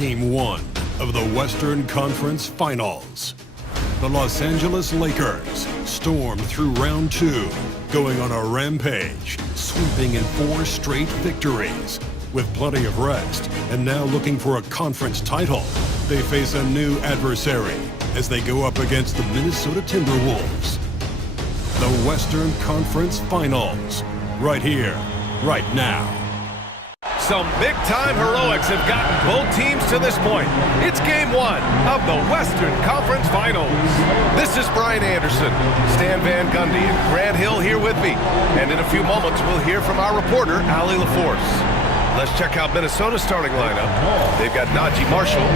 Game 1 of the Western Conference Finals. The Los Angeles Lakers stormed through round 2, going on a rampage, sweeping in 4 straight victories. With plenty of rest and now looking for a conference title, they face a new adversary as they go up against the Minnesota Timberwolves. The Western Conference Finals, right here, right now. Some big-time heroics have gotten both teams to this point. It's Game 1 of the Western Conference Finals. This is Brian Anderson, Stan Van Gundy, and Grant Hill here with me. And in a few moments, we'll hear from our reporter, Allie LaForce. Let's check out Minnesota's starting lineup. They've got Najee Marshall.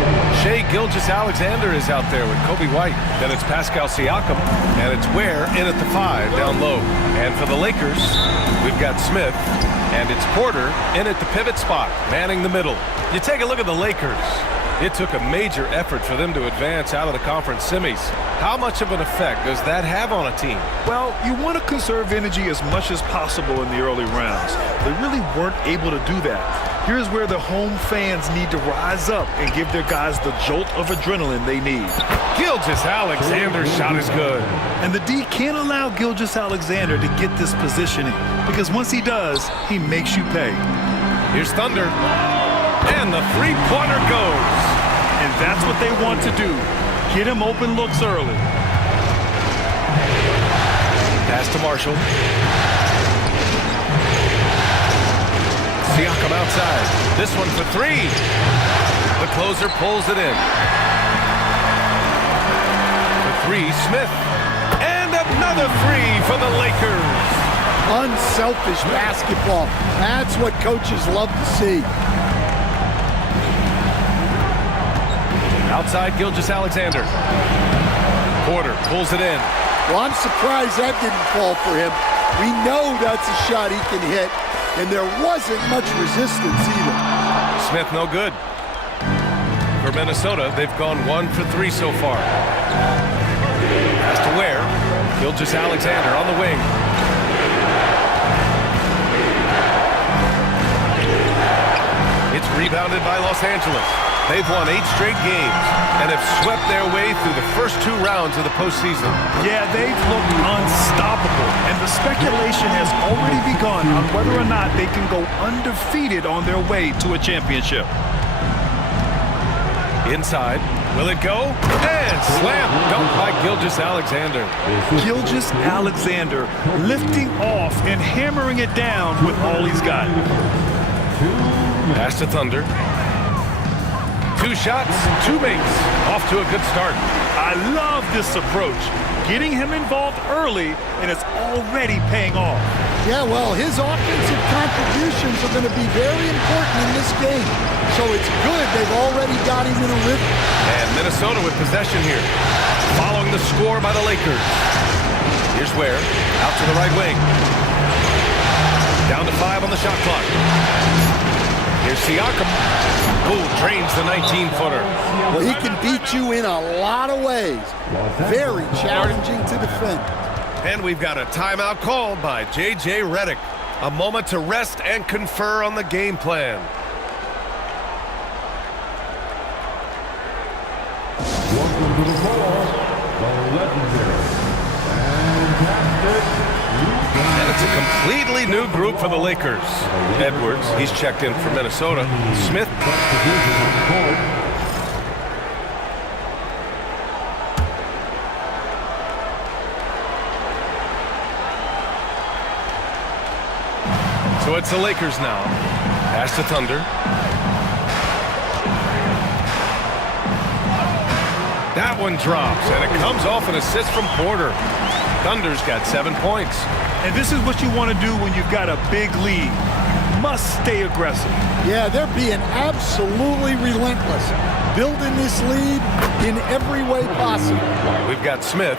Shai Gilgeous-Alexander is out there with Kobe White. Then it's Pascal Siakam. And it's Ware in at the 5 down low. And for the Lakers, we've got Smith. And it's Porter in at the pivot spot, manning the middle. You take a look at the Lakers. It took a major effort for them to advance out of the conference semis. How much of an effect does that have on a team? Well, you want to conserve energy as much as possible in the early rounds. They really weren't able to do that. Here's where the home fans need to rise up and give their guys the jolt of adrenaline they need. Gilgeous-Alexander's shot is good. And the D can't allow Gilgeous-Alexander to get this positioning, because once he does, he makes you pay. Here's Thunder. And the three-pointer goes. And that's what they want to do. Get him open looks early. Pass to Marshall. Siakam outside. This one for 3. The closer pulls it in. For 3, Smith. And another 3 for the Lakers. Unselfish basketball. That's what coaches love to see. Outside Gilgeous-Alexander. Porter pulls it in. Well, I'm surprised that didn't fall for him. We know that's a shot he can hit, and there wasn't much resistance either. Smith no good. For Minnesota, they've gone 1 for 3 so far. Pass to Ware. Gilgeous-Alexander on the wing. It's rebounded by Los Angeles. They've won 8 straight games and have swept their way through the first 2 rounds of the postseason. Yeah, they've looked unstoppable, and the speculation has already begun on whether or not they can go undefeated on their way to a championship. Inside, will it go? And slam dunk by Gilgeous-Alexander. Gilgeous-Alexander lifting off and hammering it down with all he's got. Pass to Thunder. 2 shots, 2 makes. Off to a good start. I love this approach. Getting him involved early, and it's already paying off. Yeah, well, his offensive contributions are going to be very important in this game. So it's good they've already got him in a rhythm. And Minnesota with possession here. Following the score by the Lakers. Here's Ware, out to the right wing. Down to 5 on the shot clock. Here's Siakam. Ooh, drains the 19-footer. Well, he can beat you in a lot of ways. Very challenging to defend. And we've got a timeout called by J.J. Redick. A moment to rest and confer on the game plan. Welcome to the ball, the legendary, fantastic. And it's a completely new group for the Lakers. Edwards, he's checked in for Minnesota. Smith. So it's the Lakers now. Pass to Thunder. That one drops, and it comes off an assist from Porter. Thunder's got 7 points. And this is what you want to do when you've got a big lead. Must stay aggressive. Yeah, they're being absolutely relentless. Building this lead in every way possible. We've got Smith,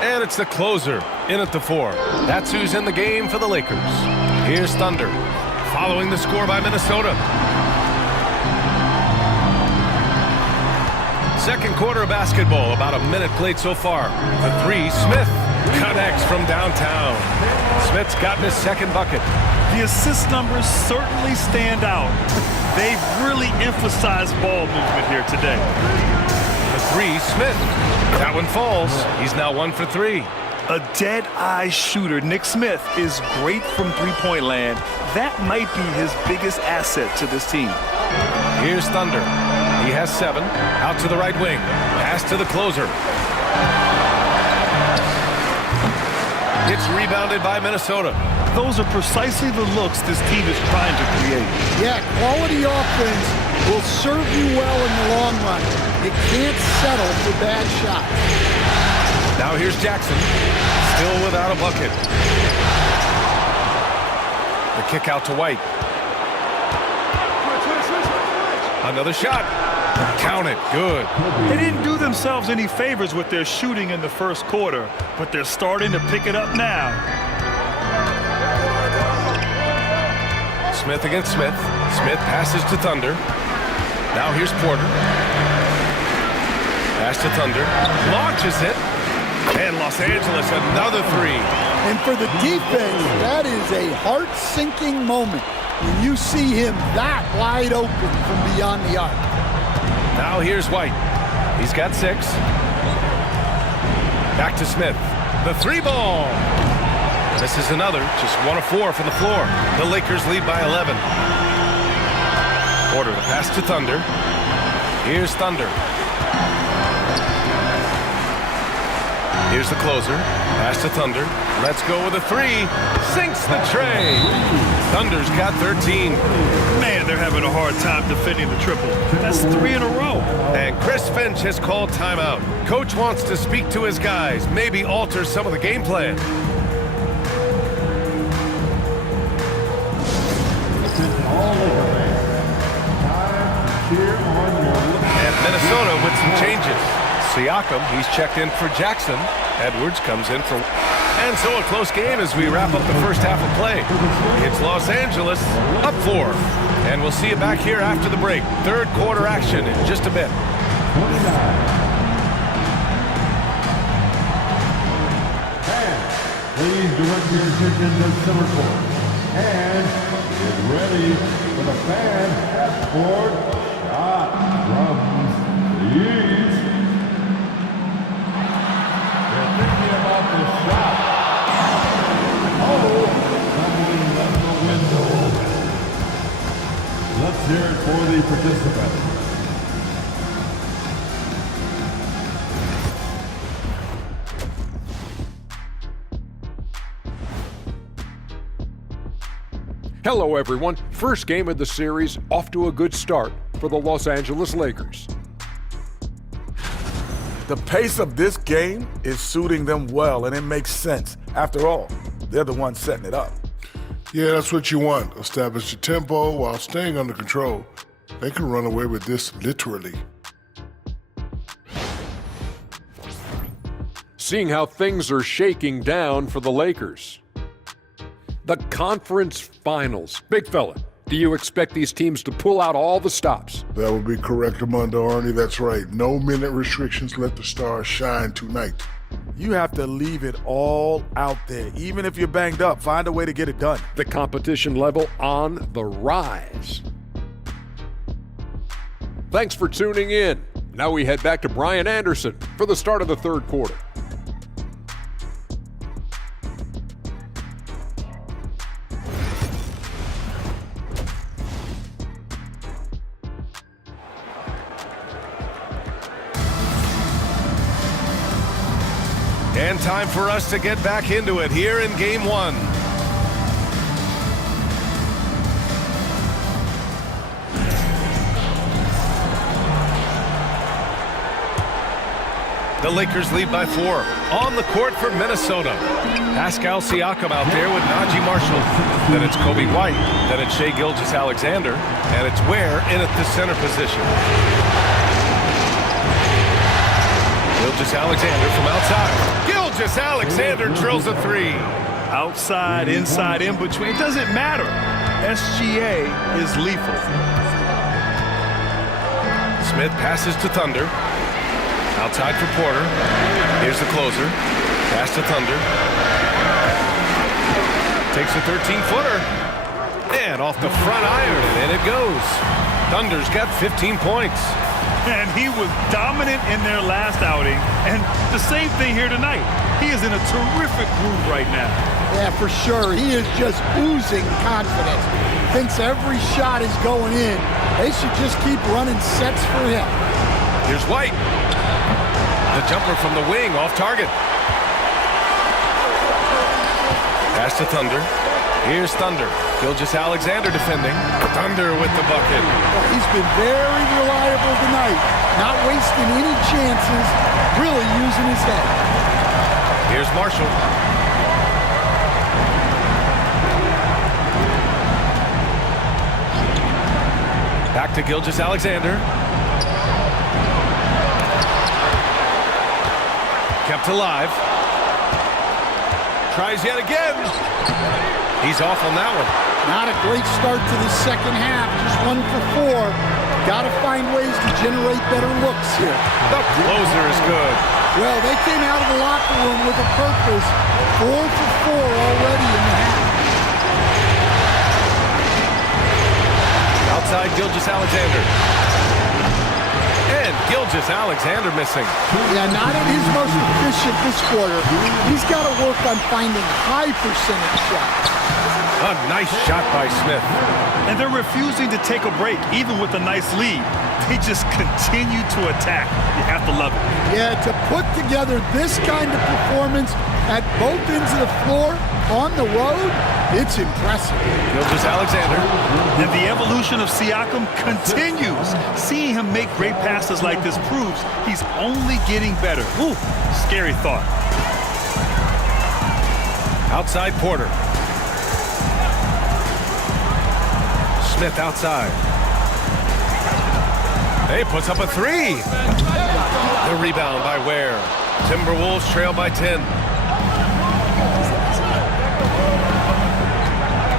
and it's the closer in at the 4. That's who's in the game for the Lakers. Here's Thunder, following the score by Minnesota. Second quarter of basketball, about a minute played so far. For 3, Smith connects from downtown. Smith's gotten his second bucket. The assist numbers certainly stand out. They've really emphasized ball movement here today. The three, Smith. That one falls. He's now 1 for 3. A dead-eye shooter, Nick Smith, is great from three-point land. That might be his biggest asset to this team. Here's Thunder. He has 7. Out to the right wing. Pass to the closer. It's rebounded by Minnesota. Those are precisely the looks this team is trying to create. Yeah, quality offense will serve you well in the long run. You can't settle for bad shots. Now here's Jackson, still without a bucket. The kick out to White. Another shot. Count it. Good. They didn't do themselves any favors with their shooting in the first quarter, but they're starting to pick it up now. Smith against Smith. Smith passes to Thunder. Now here's Porter. Pass to Thunder. Launches it. And Los Angeles, another 3. And for the defense, that is a heart-sinking moment when you see him that wide open from beyond the arc. Now here's White. He's got 6. Back to Smith. The 3 ball. This is another, just 1 of 4 from the floor. The Lakers lead by 11. Porter, the pass to Thunder. Here's Thunder. Here's the closer. Pass to Thunder. Let's go with a 3. Sinks the tray. Thunder's got 13. Man, they're having a hard time defending the triple. That's 3 in a row. And Chris Finch has called timeout. Coach wants to speak to his guys, maybe alter some of the game plan. And Minnesota with some changes. Siakam, he's checked in for Jackson. Edwards comes in for... And so a close game as we wrap up the first half of play. It's Los Angeles up 4. And we'll see you back here after the break. Third quarter action in just a bit. Please direct your attention to center court. And get ready for the fan half-court shot from the East. They're thinking about the shot. Oh, somebody left the window open. Let's hear it for the participants. Hello everyone, first game of the series off to a good start for the Los Angeles Lakers. The pace of this game is suiting them well, and it makes sense. After all, they're the ones setting it up. Yeah, that's what you want. Establish your tempo while staying under control. They can run away with this literally. Seeing how things are shaking down for the Lakers. The conference finals. Big fella, do you expect these teams to pull out all the stops? That would be correct, Armando Arnie. That's right. No minute restrictions. Let the stars shine tonight. You have to leave it all out there. Even if you're banged up, find a way to get it done. The competition level on the rise. Thanks for tuning in. Now we head back to Brian Anderson for the start of the third quarter. And time for us to get back into it here in Game 1. The Lakers lead by 4. On the court for Minnesota. Pascal Siakam out there with Najee Marshall. Then it's Kobe White. Then it's Shai Gilgeous-Alexander. And it's Ware in at the center position. Gilgeous-Alexander from outside. Gilgeous-Alexander drills a 3. Outside, inside, in between, it doesn't matter. SGA is lethal. Smith passes to Thunder. Outside for Porter. Here's the closer. Pass to Thunder. Takes a 13-footer. And off the front iron, and it goes. Thunder's got 15 points. And he was dominant in their last outing. And the same thing here tonight. He is in a terrific groove right now. Yeah, for sure. He is just oozing confidence. Thinks every shot is going in. They should just keep running sets for him. Here's White. The jumper from the wing off target. Pass to Thunder. Here's Thunder. Gilgeous-Alexander defending. Thunder with the bucket. He's been very reliable tonight. Not wasting any chances. Really using his head. Here's Marshall. Back to Gilgeous-Alexander. Kept alive. Tries yet again. He's off on that one. Not a great start to the second half. Just 1 for 4. Got to find ways to generate better looks here. The closer is good. Well, they came out of the locker room with a purpose. 4 for 4 already in the half. Outside Gilgeous-Alexander. And Gilgeous-Alexander missing. Yeah, not at his most efficient this quarter. He's got to work on finding high percentage shots. A nice shot by Smith. And they're refusing to take a break, even with a nice lead. They just continue to attack. You have to love it. Yeah, to put together this kind of performance at both ends of the floor on the road, it's impressive. Gilgeous-Alexander. And the evolution of Siakam continues. Seeing him make great passes like this proves he's only getting better. Ooh, scary thought. Outside Porter. Smith outside. He puts up a 3. The rebound by Ware. Timberwolves trail by 10.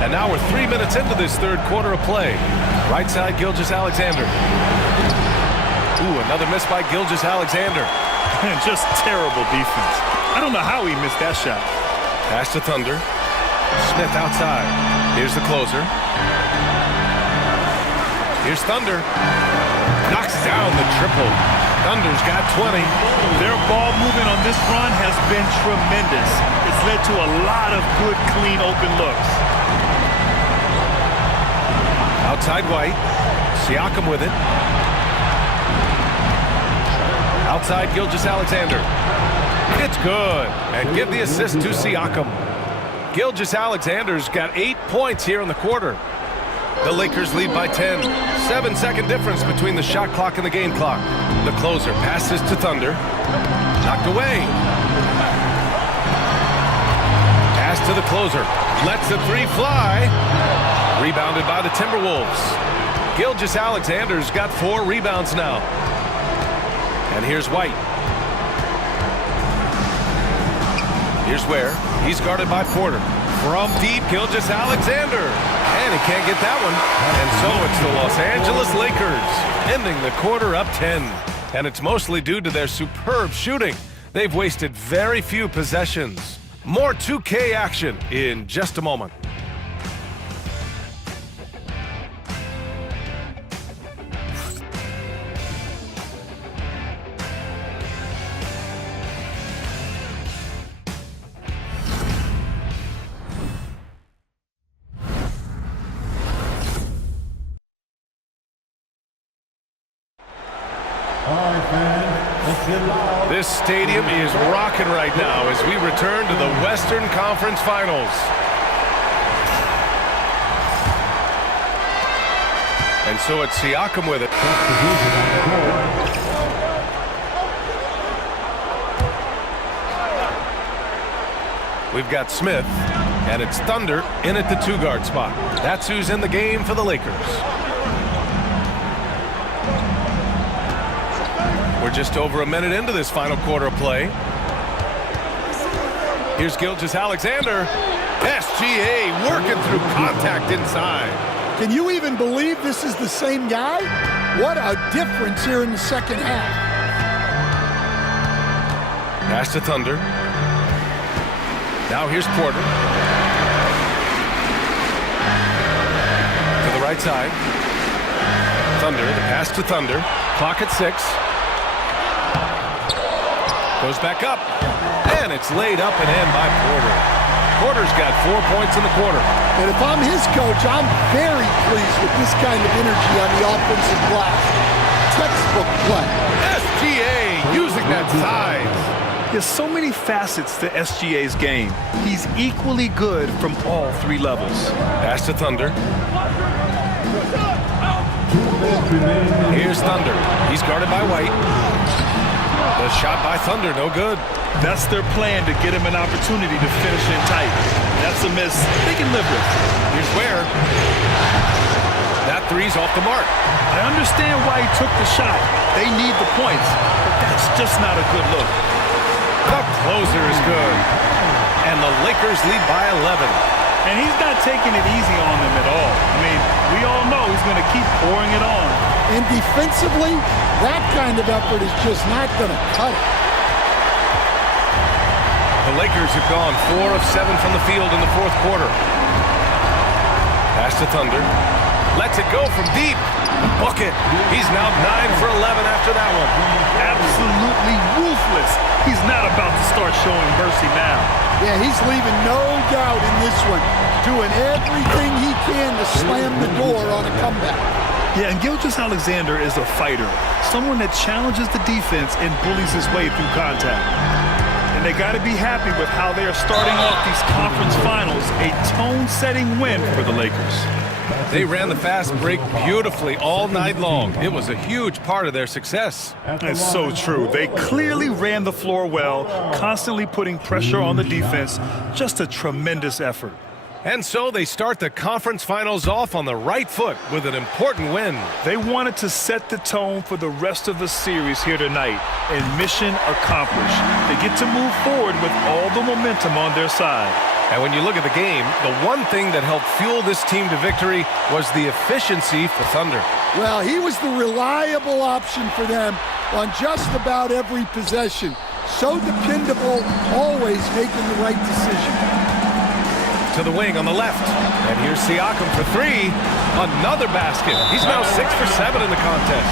And now we're 3 minutes into this third quarter of play. Right side, Gilgeous-Alexander. Ooh, another miss by Gilgeous-Alexander. And just terrible defense. I don't know how he missed that shot. Pass to Thunder. Smith outside. Here's the closer. Here's Thunder. Knocks down the triple. Thunder's got 20. Their ball movement on this run has been tremendous. It's led to a lot of good, clean, open looks. Outside White. Siakam with it. Outside Gilgeous-Alexander. It's good. And give the assist to Siakam. Gilgeous-Alexander's got 8 points here in the quarter. The Lakers lead by 10. 7-second difference between the shot clock and the game clock. The closer passes to Thunder. Knocked away. Pass to the closer. Lets the 3 fly. Rebounded by the Timberwolves. Gilgeous-Alexander's got 4 rebounds now. And here's White. Here's Ware. He's guarded by Porter. From deep, Gilgeous-Alexander. And he can't get that one. And so it's the Los Angeles Lakers ending the quarter up 10. And it's mostly due to their superb shooting. They've wasted very few possessions. More 2K action in just a moment. This stadium is rocking right now as we return to the Western Conference Finals. And so it's Siakam with it. We've got Smith, and it's Thunder in at the 2-guard spot. That's who's in the game for the Lakers. We're just over a minute into this final quarter of play. Here's Gilgeous-Alexander. SGA working through contact inside. Can you even believe this is the same guy? What a difference here in the second half. Pass to Thunder. Now here's Porter. To the right side. Thunder, the pass to Thunder. Clock at 6. Goes back up. And it's laid up and in by Porter. Porter's got 4 points in the quarter. And if I'm his coach, I'm very pleased with this kind of energy on the offensive glass. Textbook play. SGA using that size. There's so many facets to SGA's game. He's equally good from all 3 levels. Pass to Thunder. Here's Thunder. He's guarded by White. The shot by Thunder, no good. That's their plan to get him an opportunity to finish in tight. That's a miss they can live with. Here's Ware. That three's off the mark. I understand why he took the shot. They need the points, but that's just not a good look. The closer is good. And the Lakers lead by 11. And he's not taking it easy on them at all. I mean, we all know he's going to keep pouring it on. And defensively, that kind of effort is just not going to cut it. The Lakers have gone 4 of 7 from the field in the fourth quarter. Pass to Thunder. Lets it go from deep. Bucket. He's now 9 for 11 after that one. Absolutely ruthless. He's not about to start showing mercy now. Yeah, he's leaving no doubt in this one. Doing everything he can to slam the door on a comeback. Yeah, and Gilgeous-Alexander is a fighter. Someone that challenges the defense and bullies his way through contact. And they got to be happy with how they are starting off these conference finals. A tone-setting win for the Lakers. They ran the fast break beautifully all night long. It was a huge part of their success. That's so true. They clearly ran the floor well, constantly putting pressure on the defense. Just a tremendous effort. And so they start the conference finals off on the right foot with an important win. They wanted to set the tone for the rest of the series here tonight, and mission accomplished. They get to move forward with all the momentum on their side. And when you look at the game, the one thing that helped fuel this team to victory was the efficiency for Thunder. Well, he was the reliable option for them on just about every possession. So dependable, always making the right decision. To the wing on the left. And here's Siakam for 3. Another basket. He's now 6 for 7 in the contest.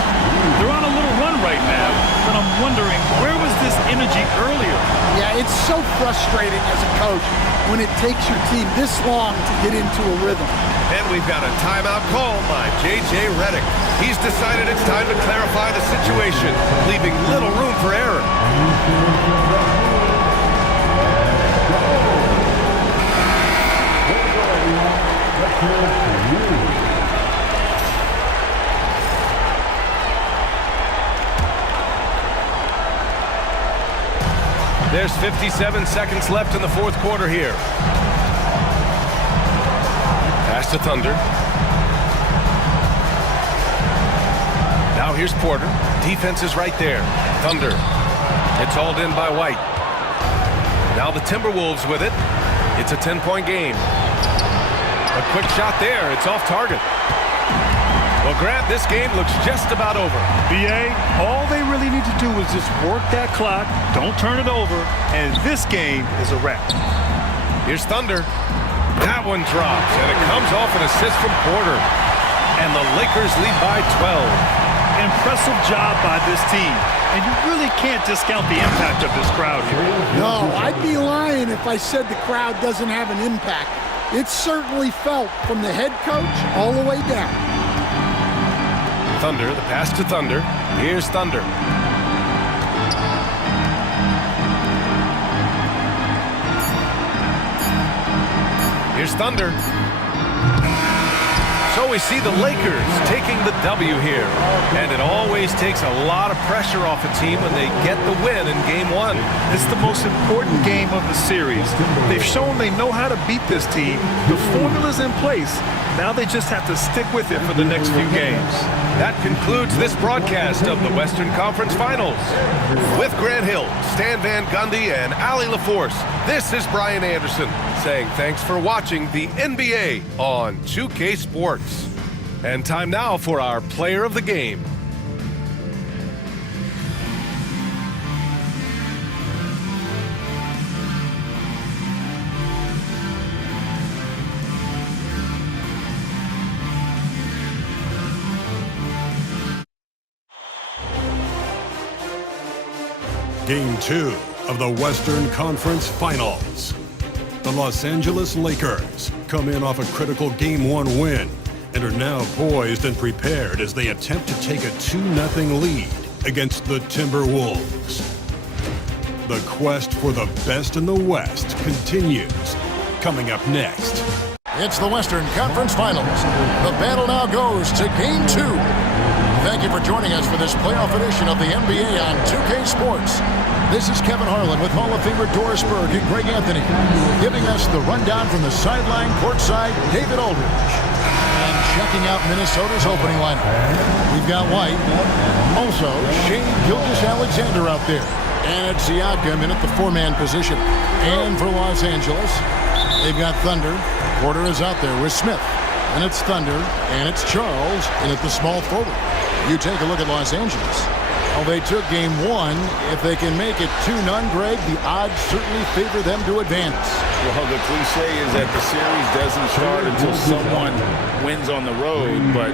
They're on a little run right now, but I'm wondering, where was this energy earlier? Yeah, it's so frustrating as a coach when it takes your team this long to get into a rhythm. And we've got a timeout called by J.J. Redick. He's decided it's time to clarify the situation, leaving little room for error. There's 57 seconds left in the fourth quarter here. Pass to Thunder. Now here's Porter. Defense is right there. Thunder. It's hauled in by White. Now the Timberwolves with it. It's a 10-point game. A quick shot there. It's off target. Well, Grant, this game looks just about over. B.A., all they really need to do is just work that clock, don't turn it over, and this game is a wrap. Here's Thunder. That one drops, and it comes off an assist from Porter. And the Lakers lead by 12. Impressive job by this team. And you really can't discount the impact of this crowd here. No, I'd be lying if I said the crowd doesn't have an impact. It's certainly felt from the head coach all the way down. Thunder, the pass to Thunder. Here's Thunder. Here's Thunder. So we see the Lakers taking the W here. And it always takes a lot of pressure off a team when they get the win in Game 1. It's the most important game of the series. They've shown they know how to beat this team. The formula's in place. Now they just have to stick with it for the next few games. That concludes this broadcast of the Western Conference Finals. With Grant Hill, Stan Van Gundy, and Allie LaForce, this is Brian Anderson saying thanks for watching the NBA on 2K Sports. And time now for our player of the game. Game 2 of the Western Conference Finals. The Los Angeles Lakers come in off a critical Game 1 win and are now poised and prepared as they attempt to take a 2-0 lead against the Timberwolves. The quest for the best in the West continues. Coming up next. It's the Western Conference Finals. The battle now goes to Game 2. Thank you for joining us for this playoff edition of the NBA on 2K Sports. This is Kevin Harlan with Hall of Famer Doris Berg and Greg Anthony, giving us the rundown from the sideline courtside, David Aldridge. And checking out Minnesota's opening lineup. We've got White. Also, Shea Gilgeous-Alexander out there. And it's Siakam in at the four-man position. And for Los Angeles, they've got Thunder. Porter is out there with Smith. And it's Thunder. And it's Charles in at the small forward. You take a look at Los Angeles. Well, they took Game 1. If they can make it 2-0, Greg, the odds certainly favor them to advance. Well, the cliche is that the series doesn't start until someone wins on the road, but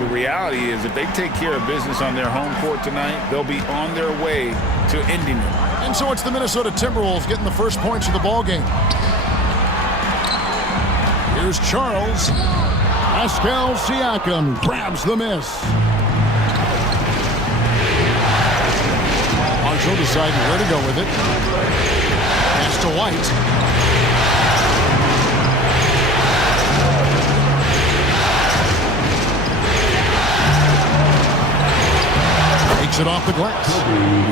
the reality is if they take care of business on their home court tonight, they'll be on their way to ending it. And so it's the Minnesota Timberwolves getting the first points of the ball game. Here's Charles. Pascal Siakam grabs the miss. Marshall deciding where to go with it. Pass to White. Takes it off the glass.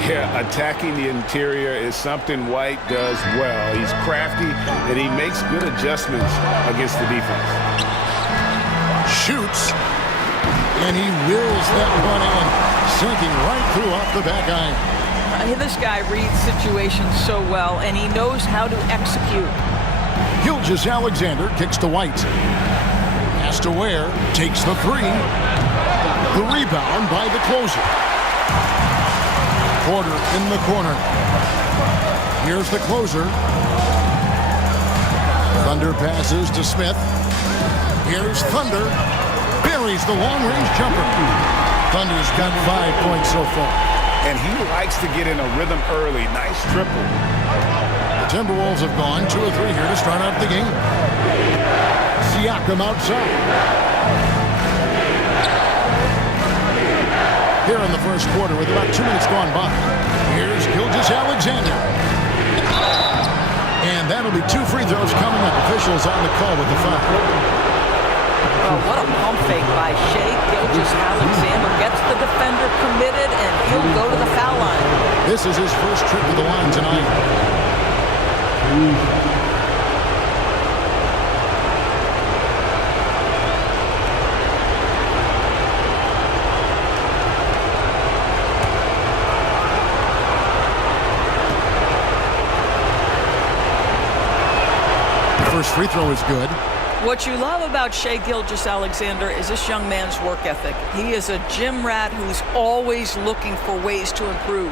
Yeah, attacking the interior is something White does well. He's crafty and he makes good adjustments against the defense. Shoots. And he wills that one in, sinking right through off the back iron. This guy reads situations so well, and he knows how to execute. Gilgeous-Alexander kicks to White. Pass to Ware, takes the three. The rebound by the closer. Porter in the corner. Here's the closer. Thunder passes to Smith. Here's Thunder. Buries the long-range jumper. Thunder's got 5 points so far. And he likes to get in a rhythm early. Nice triple. The Timberwolves have gone 2 or 3 here to start out the game. Siakam outside. Here in the first quarter with about 2 minutes gone by. Here's Gilgeous-Alexander. And that'll be 2 free throws coming up. Officials on the call with the foul. Oh, what a pump fake by Shea Gilgeous-Alexander. Gets the defender committed, and he'll go to the foul line. This is his first trip to the line tonight. The first free throw is good. What you love about Shea Gilgeous-Alexander is this young man's work ethic. He is a gym rat who's always looking for ways to improve.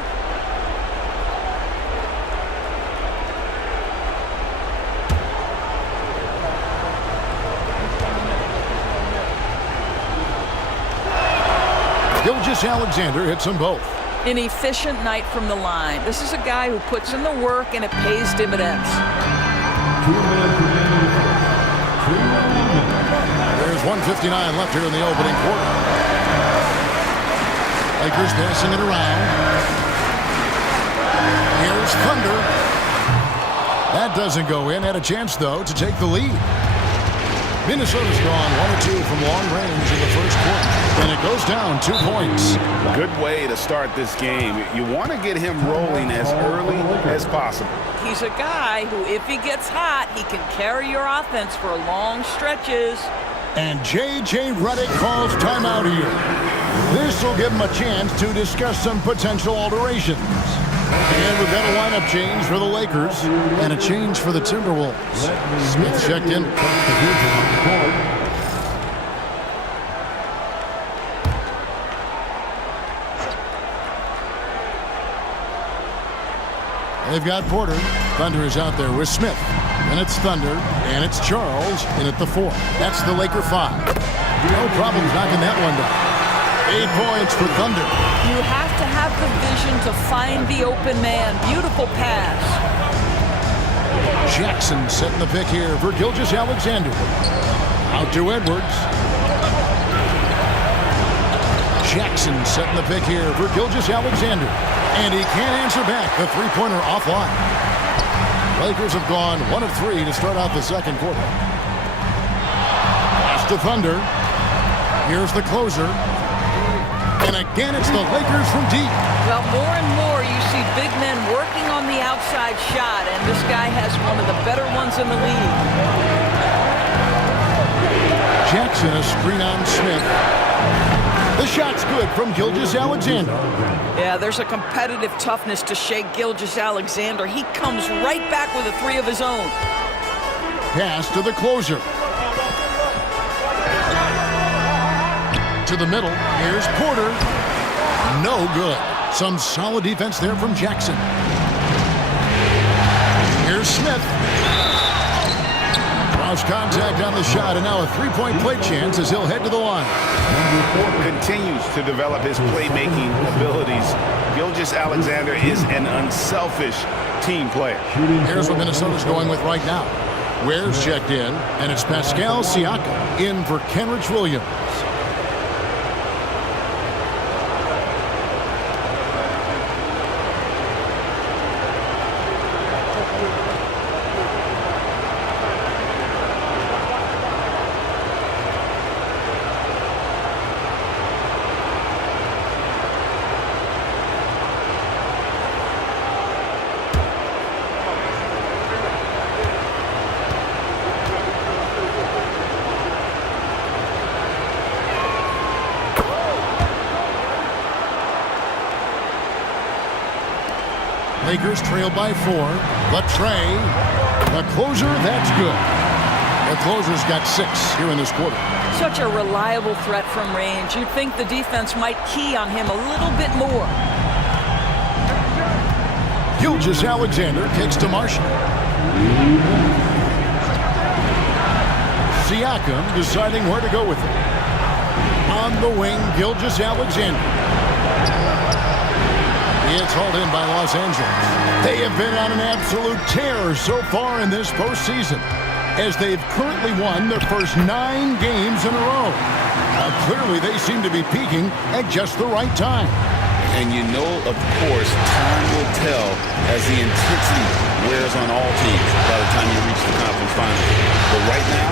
Gilgeous-Alexander hits them both. An efficient night from the line. This is a guy who puts in the work and it pays dividends. There's 1:59 left here in the opening quarter. Lakers passing it around. Here's Thunder. That doesn't go in. Had a chance, though, to take the lead. Minnesota's gone 1 or 2 from long range in the first quarter. And it goes down 2 points. Good way to start this game. You want to get him rolling as early as possible. He's a guy who, if he gets hot, he can carry your offense for long stretches. And J.J. Redick calls timeout here. This will give him a chance to discuss some potential alterations. And we've got a lineup change for the Lakers and a change for the Timberwolves. Smith checked in. They've got Porter. Thunder is out there with Smith. And it's Thunder, and it's Charles in at the 4. That's the Laker 5. No problems knocking that one down. 8 points for Thunder. You have to have the vision to find the open man. Beautiful pass. Jackson setting the pick here for Gilgeous-Alexander. Out to Edwards. Jackson setting the pick here for Gilgeous-Alexander. And he can't answer back. The three-pointer offline. Lakers have gone 1 of 3 to start out the second quarter. Pass to Thunder. Here's the closer. And again, it's the Lakers from deep. Well, more and more you see big men working on the outside shot, and this guy has one of the better ones in the league. Jackson, a screen on Smith. The shot's good from Gilgeous-Alexander. Yeah, there's a competitive toughness to Shai Gilgeous-Alexander. He comes right back with a three of his own. Pass to the closer. To the middle. Here's Porter. No good. Some solid defense there from Jackson. Here's Smith. Draws contact on the shot, and now a three-point play chance as he'll head to the line. Continues to develop his playmaking abilities. Gilgeous-Alexander is an unselfish team player. Here's what Minnesota's going with right now. Ware's checked in, and it's Pascal Siakam in for Kenrich Williams. Lakers trail by 4. Latrey, the closer, that's good. The closer's got 6 here in this quarter. Such a reliable threat from range. You'd think the defense might key on him a little bit more. Gilgeous-Alexander kicks to Marshall. Siakam deciding where to go with it. On the wing, Gilgeous-Alexander. It's hauled in by Los Angeles. They have been on an absolute tear so far in this postseason, as they've currently won their first 9 games in a row. Clearly, they seem to be peaking at just the right time. And you know, of course, time will tell as the intensity wears on all teams by the time you reach the conference finals. But right now,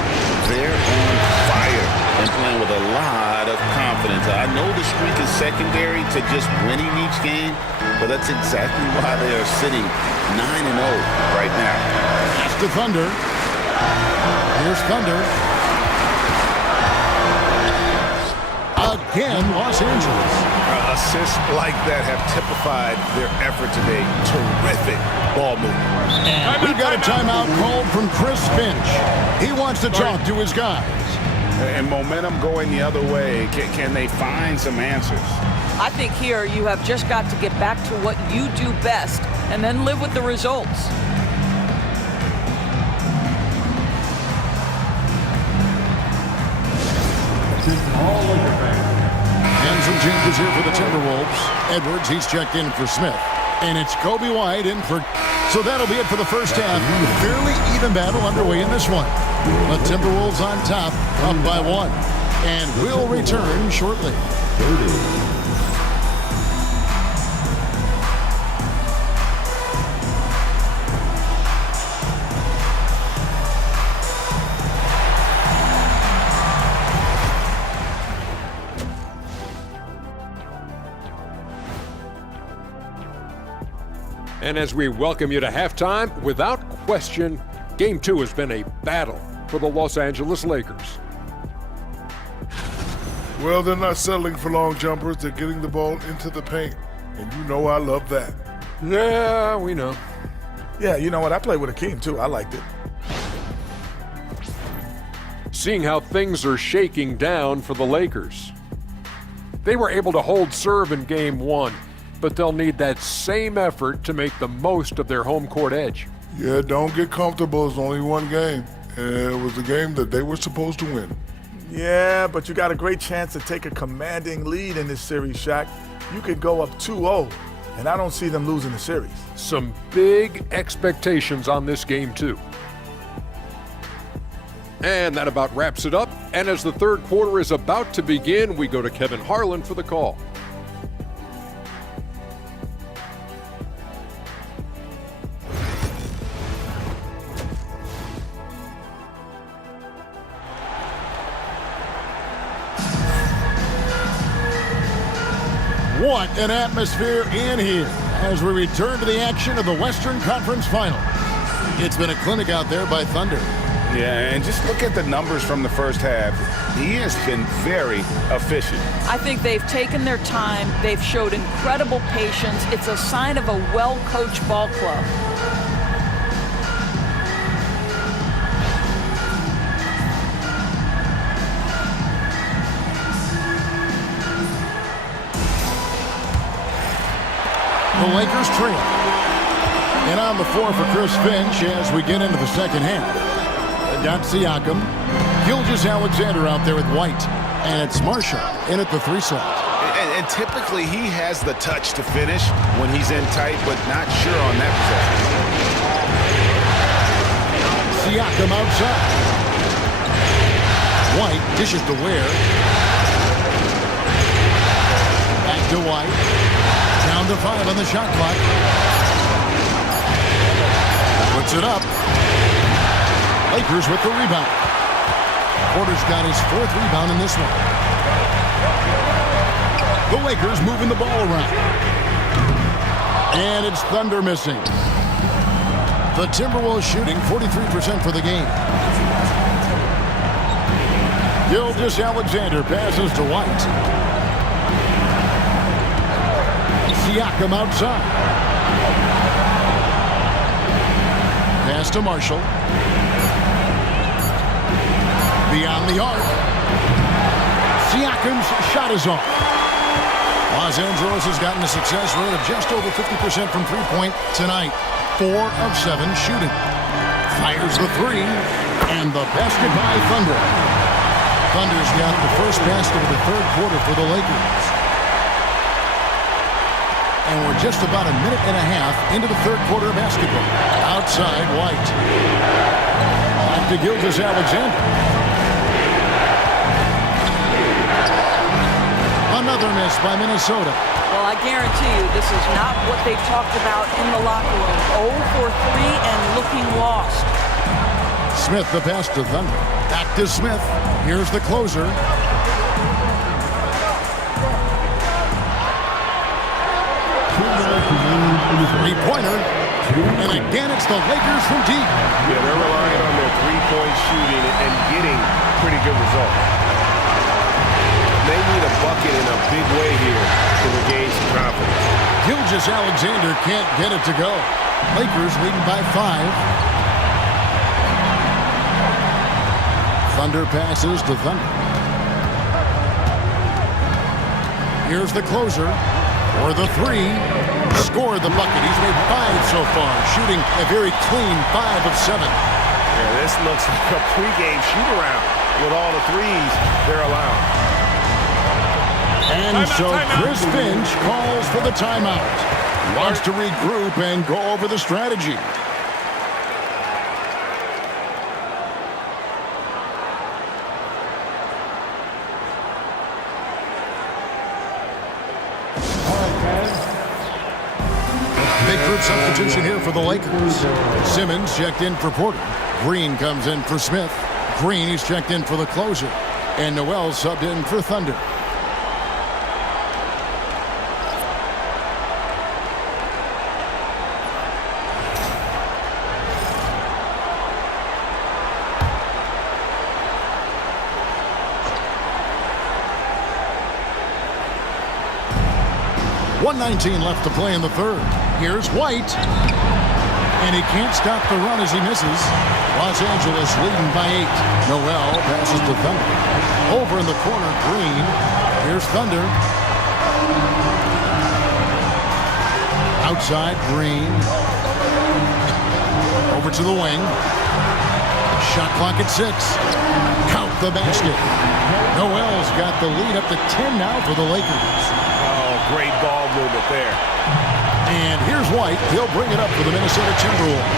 they're on fire and playing with a lot of confidence. I know the streak is secondary to just winning each game, but that's exactly why they are sitting 9-0 right now. Pass to Thunder. Here's Thunder. Again, Los Angeles. Assists like that have typified their effort today. Terrific ball movement. And we've got a timeout called from Chris Finch. He wants to talk to his guys. And momentum going the other way. Can they find some answers? I think here you have just got to get back to what you do best and then live with the results. And some changes here for the Timberwolves. Edwards, he's checked in for Smith. And it's Kobe White in for... So that'll be it for the first half. Fairly even battle underway in this one. The Timberwolves on top, up by 1. And we'll return shortly. And as we welcome you to halftime, without question, Game 2 has been a battle for the Los Angeles Lakers. Well, they're not settling for long jumpers. They're getting the ball into the paint. And you know I love that. Yeah, we know. Yeah, you know what? I played with Akeem, too. I liked it. Seeing how things are shaking down for the Lakers. They were able to hold serve in Game 1, but they'll need that same effort to make the most of their home court edge. Yeah, don't get comfortable. It's only one game. And it was a game that they were supposed to win. Yeah, but you got a great chance to take a commanding lead in this series, Shaq. You could go up 2-0, and I don't see them losing the series. Some big expectations on this game, too. And that about wraps it up. And as the third quarter is about to begin, we go to Kevin Harlan for the call. What an atmosphere in here as we return to the action of the Western Conference Final. It's been a clinic out there by Thunder. Yeah, and just look at the numbers from the first half. He has been very efficient. I think they've taken their time. They've showed incredible patience. It's a sign of a well-coached ball club. The Lakers trail. And on the floor for Chris Finch as we get into the second half. Got Siakam. Gilgeous-Alexander out there with White. And it's Marshall in at the 3 slot. And typically he has the touch to finish when he's in tight, but not sure on that possession. Siakam outside. White dishes to Ware. Back to White. Down to 5 on the shot clock. Puts it up. Lakers with the rebound. Porter's got his 4th rebound in this one. The Lakers moving the ball around. And it's Thunder missing. The Timberwolves shooting 43% for the game. Gilgeous-Alexander passes to White. Siakam outside. Pass to Marshall. Beyond the arc. Siakam's shot is off. Los Angeles has gotten a success rate of just over 50% from three-point tonight. 4 of 7 shooting. Fires the 3. And the basket by Thunder. Thunder's got the first basket of the third quarter for the Lakers. And we're just about a minute and a half into the third quarter of basketball. Outside, White. Back to Gilgeous-Alexander. Another miss by Minnesota. Well, I guarantee you this is not what they talked about in the locker room. 0 for 3 and looking lost. Smith the pass to Thunder. Back to Smith. Here's the closer. Three-pointer. And again, it's the Lakers from deep. Yeah, they're relying on their three-point shooting and getting pretty good results. They need a bucket in a big way here to regain some confidence. Gilgeous-Alexander can't get it to go. Lakers leading by 5. Thunder passes to Thunder. Here's the closer. For the 3. Scored the bucket. He's made 5 so far. Shooting a very clean 5 of 7. Yeah, this looks like a pregame shoot-around with all the threes they're allowed. And so Chris Finch calls for the timeout. Wants to regroup and go over the strategy. Big group substitution here for the Lakers. Simmons checked in for Porter. Green comes in for Smith. Green is checked in for the closer. And Noel subbed in for Thunder. .119 left to play in the third. Here's White. And he can't stop the run as he misses. Los Angeles leading by 8. Noel passes to Thunder. Over in the corner, Green. Here's Thunder. Outside, Green. Over to the wing. Shot clock at 6. Count the basket. Noel's got the lead up to 10 now for the Lakers. Oh, great ball movement there. And here's White. He'll bring it up for the Minnesota Timberwolves.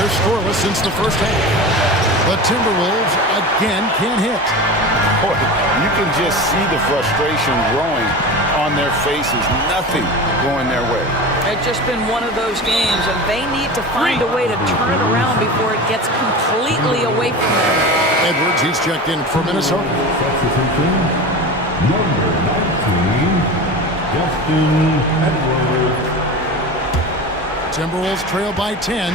They're scoreless since the first half. The Timberwolves again can't hit. Boy, you can just see the frustration growing on their faces. Nothing going their way. It's just been one of those games, and they need to find a way to turn it around before it gets completely away from them. Edwards, he's checked in for Minnesota. Substitution, number 19, Justin Edwards. Timberwolves trail by 10.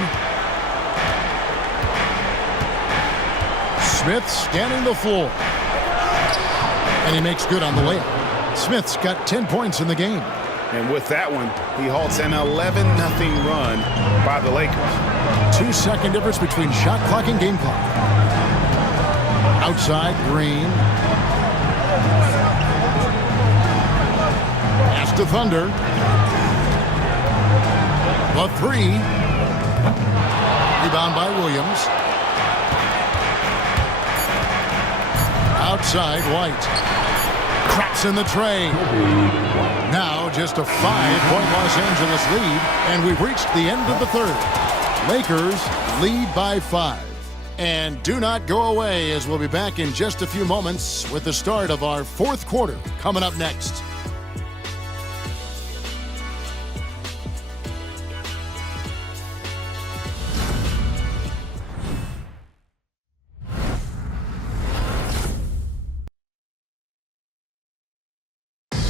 Smith scanning the floor. And he makes good on the layup. Smith's got 10 points in the game. And with that one, he halts an 11-0 run by the Lakers. 2-second difference between shot clock and game clock. Outside, Green. Pass to Thunder. The three. Rebound by Williams. Outside, White. Traps in the tray. Now just a 5-point Los Angeles lead, and we've reached the end of the third. Lakers lead by 5. And do not go away, as we'll be back in just a few moments with the start of our fourth quarter coming up next.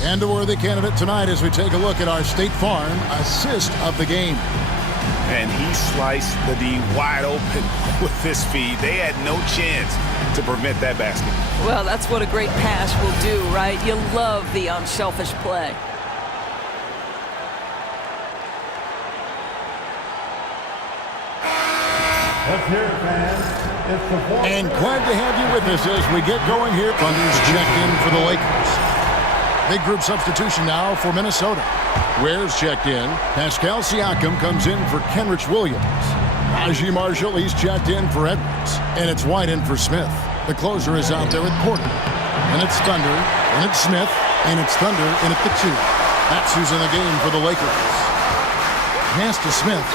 And a worthy candidate tonight as we take a look at our State Farm assist of the game. And he sliced the D wide open with his feed. They had no chance to prevent that basket. Well, that's what a great pass will do, right? You love the unselfish play. Let's hear it, fans. It's the fourth. And glad to have you with us as we get going here. Thunder's checked in for the Lakers. Big group substitution now for Minnesota. Ware's checked in. Pascal Siakam comes in for Kenrich Williams. Najee Marshall, he's checked in for Edwards. And it's White in for Smith. The closer is out there at Porter. And it's Thunder. And it's Smith. And it's Thunder in at the 2. That's who's in the game for the Lakers. Pass to Smith.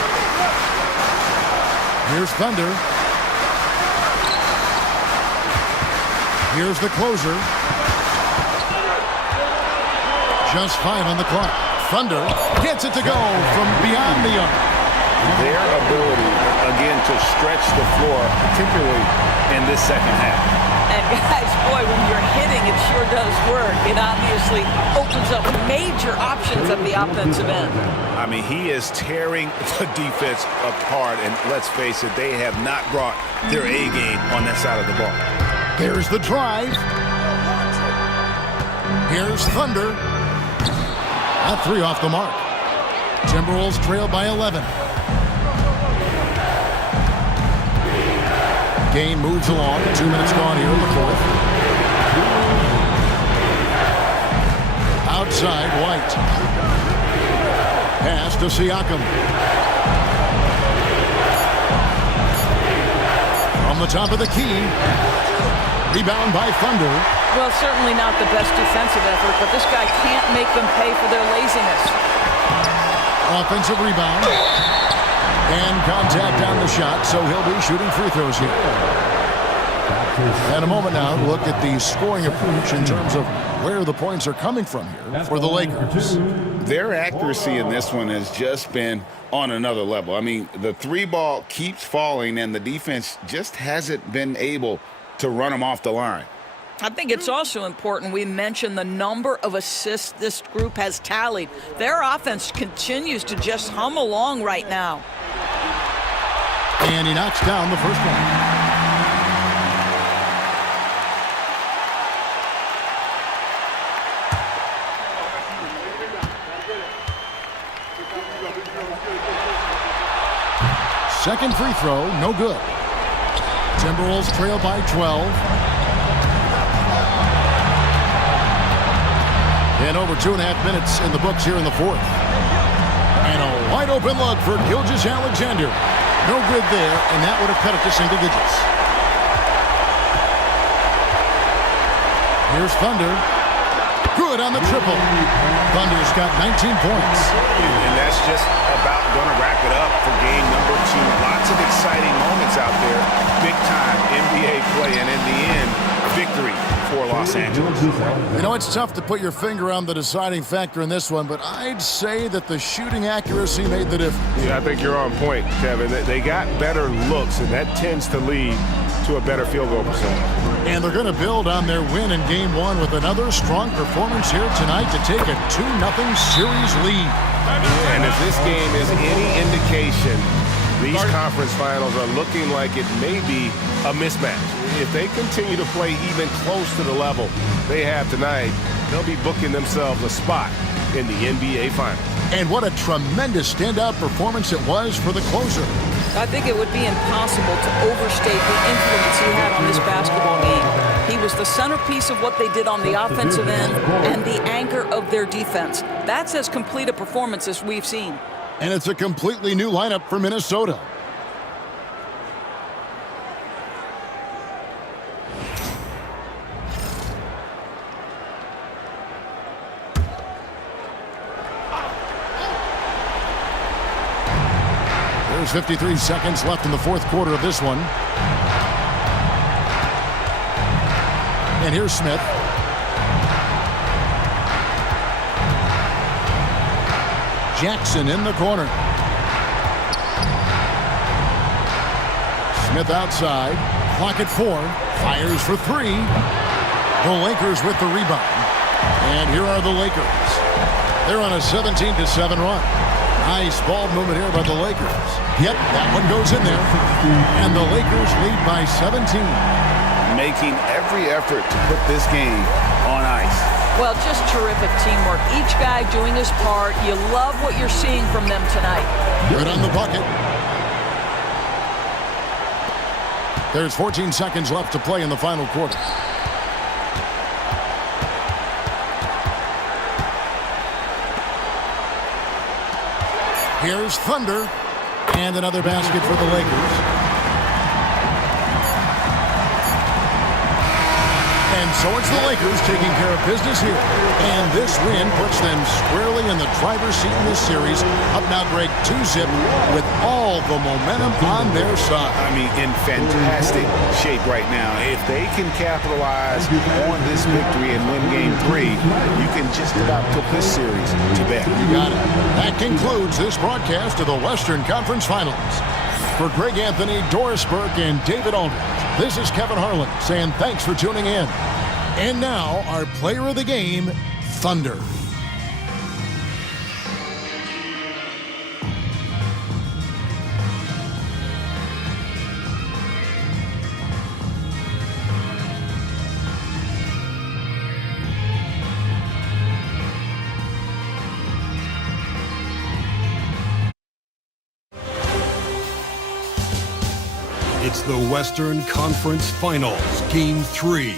Here's Thunder. Here's the closer. Just 5 on the clock. Thunder gets it to go from beyond the arc. Their ability, again, to stretch the floor, particularly in this second half. And guys, boy, when you're hitting, it sure does work. It obviously opens up major options at the offensive end. I mean, he is tearing the defense apart, and let's face it, they have not brought their A game on that side of the ball. There's the drive. Here's Thunder. That 3 off the mark. Timberwolves trail by 11. Game moves along. 2 minutes gone here in the fourth. Outside, White. Pass to Siakam. From the top of the key. Rebound by Thunder. Well, certainly not the best defensive effort, but this guy can't make them pay for their laziness. Offensive rebound. And contact on the shot, so he'll be shooting free throws here. And a moment now to look at the scoring approach in terms of where the points are coming from here for the Lakers. Their accuracy in this one has just been on another level. I mean, the 3 ball keeps falling, and the defense just hasn't been able to run them off the line. I think it's also important we mention the number of assists this group has tallied. Their offense continues to just hum along right now. And he knocks down the first one. Second free throw, no good. Timberwolves trail by 12. And over 2.5 minutes in the books here in the fourth. And a wide open look for Gilgeous-Alexander. No good there, and that would have cut it to single digits. Here's Thunder. Good on the triple. Thunder's got 19 points. And that's just about going to wrap it up for game number 2. Lots of exciting moments out there. Big-time NBA play, and in the end, victory for Los Angeles. You know, it's tough to put your finger on the deciding factor in this one, but I'd say that the shooting accuracy made the difference. Yeah, I think you're on point, Kevin. They got better looks, and that tends to lead to a better field goal percentage. And they're going to build on their win in Game 1 with another strong performance here tonight to take a 2-0 series lead. And if this game is any indication, these conference finals are looking like it may be a mismatch. If they continue to play even close to the level they have tonight, they'll be booking themselves a spot in the NBA Finals. And what a tremendous standout performance it was for the closer. I think it would be impossible to overstate the influence he had on this basketball game. He was the centerpiece of what they did on the offensive end and the anchor of their defense. That's as complete a performance as we've seen. And it's a completely new lineup for Minnesota. There's 53 seconds left in the fourth quarter of this one. And here's Smith. Jackson in the corner. Smith outside. Clock at 4. Fires for 3. The Lakers with the rebound. And here are the Lakers. They're on a 17-7 run. Nice ball movement here by the Lakers. Yep, that one goes in there. And the Lakers lead by 17. Making every effort to put this game on ice. Well, just terrific teamwork. Each guy doing his part. You love what you're seeing from them tonight. Good on the bucket. There's 14 seconds left to play in the final quarter. Here's Thunder. And another basket for the Lakers. And so it's the Lakers taking care of business here. And this win puts them squarely in the driver's seat in this series. Up now, Greg, 2-0 with all the momentum on their side. I mean, in fantastic shape right now. If they can capitalize on this victory and win Game 3, you can just about put this series to bed. You got it. That concludes this broadcast of the Western Conference Finals. For Greg Anthony, Doris Burke, and David Aldridge, this is Kevin Harlan saying thanks for tuning in. And now, our player of the game, Thunder. It's the Western Conference Finals, Game 3.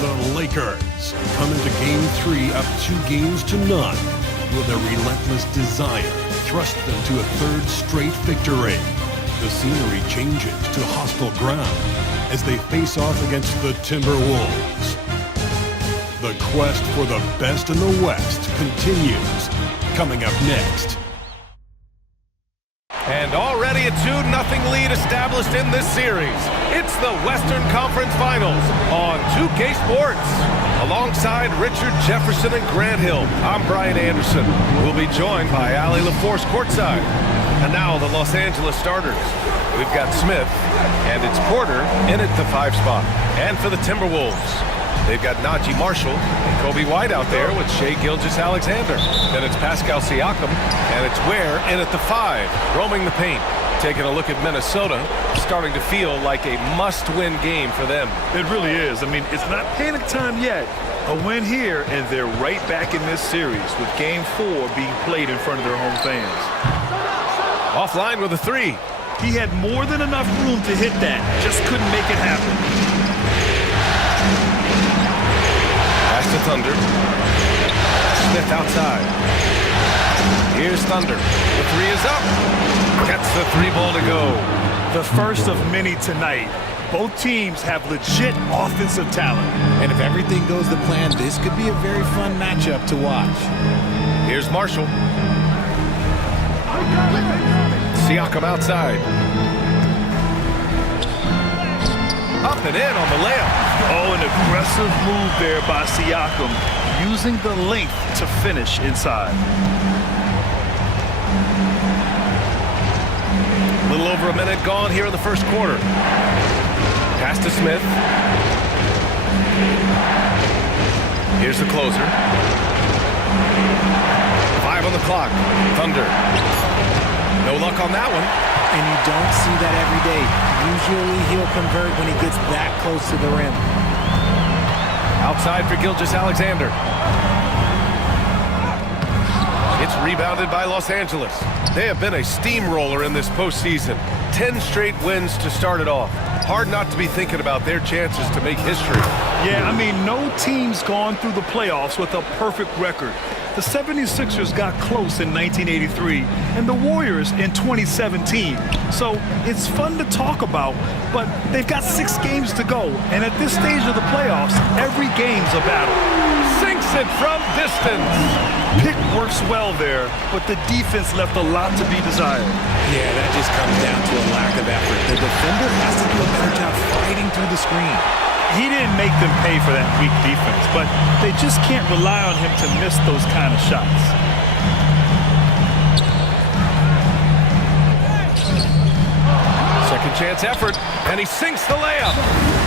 The Lakers come into Game 3 up 2-0 Will their relentless desire thrust them to a third straight victory? The scenery changes to hostile ground as they face off against the Timberwolves. The quest for the best in the West continues. Coming up next. And already a 2-0 lead established in this series. It's the Western Conference Finals on 2K Sports. Alongside Richard Jefferson and Grant Hill, I'm Brian Anderson. We'll be joined by Allie LaForce courtside. And now the Los Angeles starters. We've got Smith, and it's Porter in at the 5 spot. And for the Timberwolves, they've got Najee Marshall and Kobe White out there with Shai Gilgeous-Alexander. Then it's Pascal Siakam, and it's Ware in at the 5, roaming the paint. Taking a look at Minnesota, starting to feel like a must-win game for them. It really is. I mean, it's not panic time yet. A win here, and they're right back in this series with Game 4 being played in front of their home fans. Offline with a 3. He had more than enough room to hit that, just couldn't make it happen. Pass to Thunder. Smith outside. Here's Thunder. The 3 is up. Gets the 3 ball to go. The first of many tonight. Both teams have legit offensive talent. And if everything goes to plan, this could be a very fun matchup to watch. Here's Marshall. Siakam outside. Up and in on the layup. Oh, an aggressive move there by Siakam, using the length to finish inside. A little over a minute gone here in the first quarter. Pass to Smith. Here's the closer. 5 on the clock. Thunder. No luck on that one. And you don't see that every day. Usually he'll convert when he gets that close to the rim. Outside for Gilgeous-Alexander. It's rebounded by Los Angeles. They have been a steamroller in this postseason. 10 straight wins to start it off. Hard not to be thinking about their chances to make history. Yeah, I mean, no team's gone through the playoffs with a perfect record. The 76ers got close in 1983 and the Warriors in 2017. So it's fun to talk about, but they've got 6 games to go. And at this stage of the playoffs, every game's a battle. Sinks it from distance. Pick works well there, but the defense left a lot to be desired. Yeah, that just comes down to a lack of effort. The defender has to do a better job fighting through the screen. He didn't make them pay for that weak defense, but they just can't rely on him to miss those kind of shots. Second chance effort, and he sinks the layup.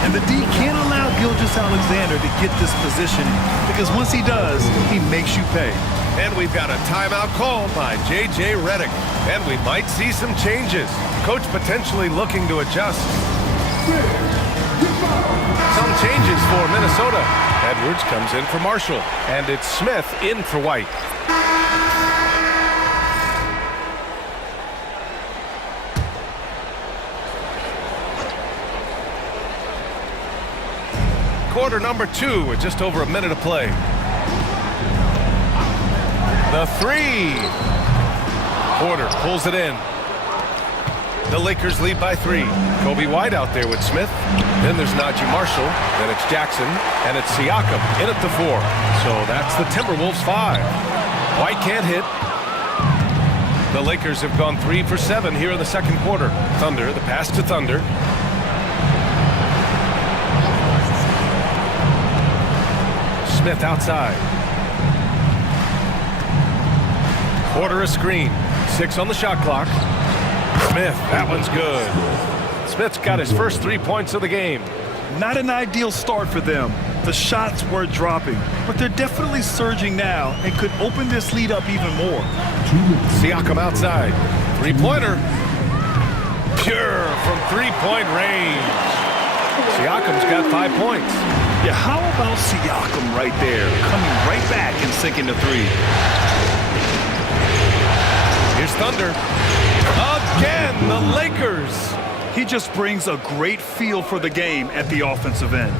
And the D can't allow Gilgeous-Alexander to get this position, because once he does, he makes you pay. And we've got a timeout called by J.J. Redick. And we might see some changes. Coach potentially looking to adjust. Some changes for Minnesota. Edwards comes in for Marshall. And it's Smith in for White. Quarter number 2 with just over a minute to play. The 3. Porter pulls it in. The Lakers lead by 3. Kobe White out there with Smith. Then there's Najee Marshall. Then it's Jackson. And it's Siakam in at the 4. So that's the Timberwolves 5. White can't hit. The Lakers have gone 3 for 7 here in the second quarter. Thunder, the pass to Thunder. Smith outside. Porter a screen. 6 on the shot clock. Smith, that one's good. Smith's got his first 3 points of the game. Not an ideal start for them. The shots were dropping, but they're definitely surging now and could open this lead up even more. Siakam outside. 3-pointer. Pure from 3-point range. Siakam's got 5 points. Yeah, how about Siakam right there, coming right back and sinking the 3? Here's Thunder. Again, the Lakers. He just brings a great feel for the game at the offensive end.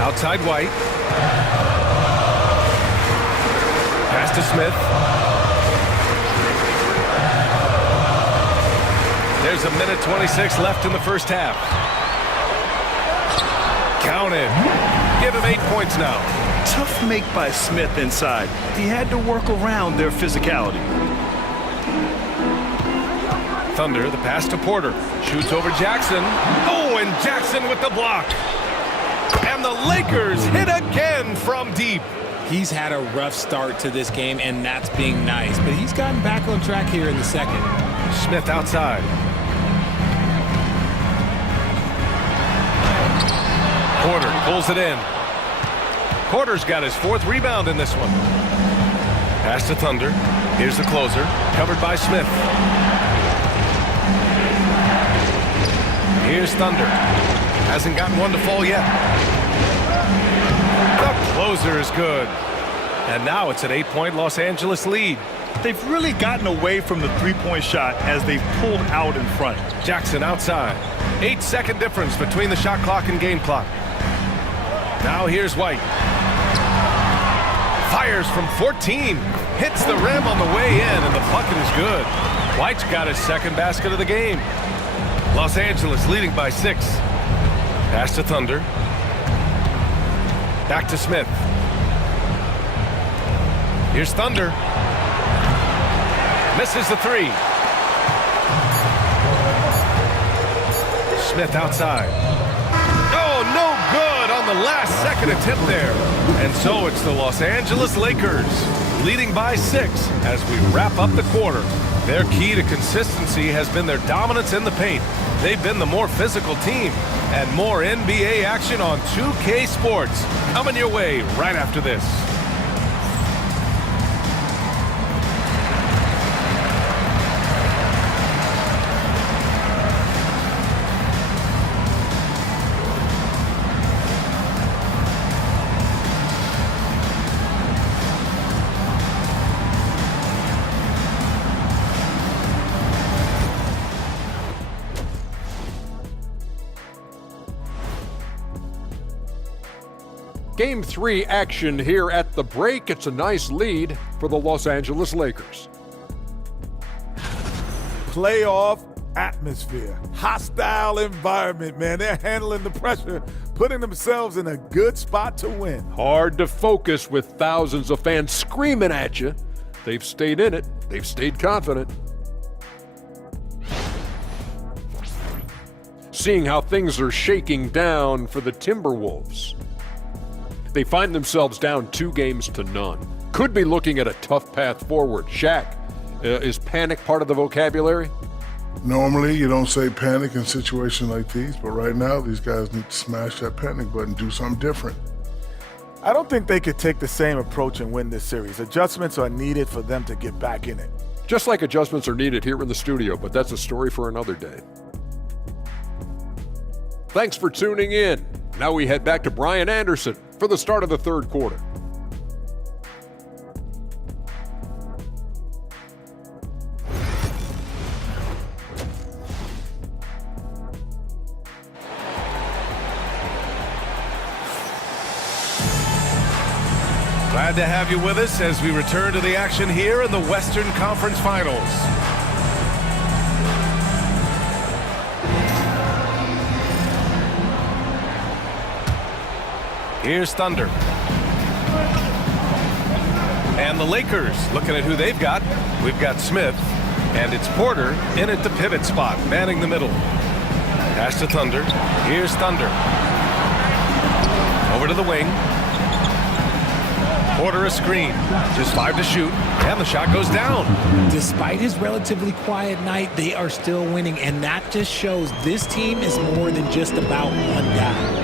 Outside White. Pass to Smith. There's a minute 26 left in the first half. Count it. Give him 8 points now. Tough make by Smith inside. He had to work around their physicality. Thunder, the pass to Porter. Shoots over Jackson. Oh, and Jackson with the block. And the Lakers hit again from deep. He's had a rough start to this game, and that's being nice. But he's gotten back on track here in the second. Smith outside. Porter pulls it in. Porter's got his 4th rebound in this one. Pass to Thunder. Here's the closer. Covered by Smith. Here's Thunder. Hasn't gotten one to fall yet. The closer is good. And now it's an 8-point Los Angeles lead. They've really gotten away from the 3-point shot as they've pulled out in front. Jackson outside. 8-second difference between the shot clock and game clock. Now here's White. Fires from 14. Hits the rim on the way in, and the bucket is good. White's got his second basket of the game. Los Angeles leading by 6. Pass to Thunder. Back to Smith. Here's Thunder. Misses the 3. Smith outside. Oh, no good on the last second attempt there. And so it's the Los Angeles Lakers leading by 6 as we wrap up the quarter. Their key to consistency has been their dominance in the paint. They've been the more physical team. And more NBA action on 2K Sports coming your way right after this. Game 3 action here at the break. It's a nice lead for the Los Angeles Lakers. Playoff atmosphere, hostile environment, man. They're handling the pressure, putting themselves in a good spot to win. Hard to focus with thousands of fans screaming at you. They've stayed in it. They've stayed confident. Seeing how things are shaking down for the Timberwolves. They find themselves down 2-0. Could be looking at a tough path forward. Shaq, is panic part of the vocabulary? Normally, you don't say panic in situations like these, but right now, these guys need to smash that panic button, do something different. I don't think they could take the same approach and win this series. Adjustments are needed for them to get back in it. Just like adjustments are needed here in the studio, but that's a story for another day. Thanks for tuning in. Now we head back to Brian Anderson for the start of the third quarter. Glad to have you with us as we return to the action here in the Western Conference Finals. Here's Thunder. And the Lakers looking at who they've got. We've got Smith, and it's Porter in at the pivot spot, manning the middle. Pass to Thunder. Here's Thunder. Over to the wing. Porter a screen. Just 5 to shoot, and the shot goes down. Despite his relatively quiet night, they are still winning, and that just shows this team is more than just about one guy.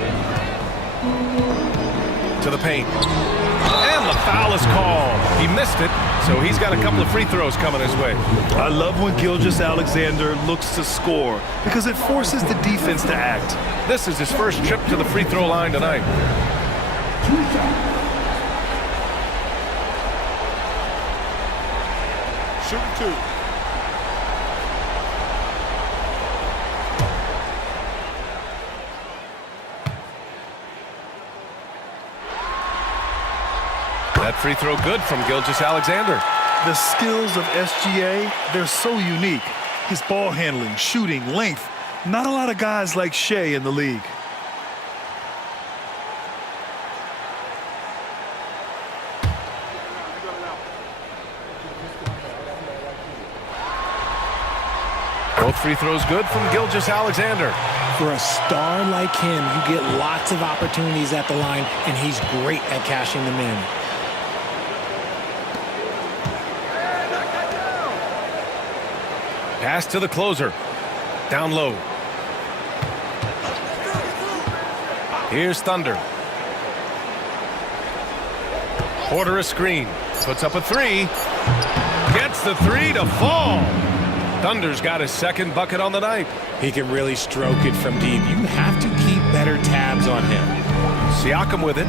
To the paint. And the foul is called. He missed it, so he's got a couple of free throws coming his way. I love when Gilgeous-Alexander looks to score because it forces the defense to act. This is his first trip to the free throw line tonight. Shooting 2. That free throw good from Gilgeous-Alexander. The skills of SGA, they're so unique. His ball handling, shooting, length. Not a lot of guys like Shea in the league. Both free throws good from Gilgeous-Alexander. For a star like him, you get lots of opportunities at the line, and he's great at cashing them in. Pass to the closer. Down low. Here's Thunder. Porter a screen. Puts up a 3. Gets the 3 to fall. Thunder's got his second bucket on the night. He can really stroke it from deep. You have to keep better tabs on him. Siakam with it.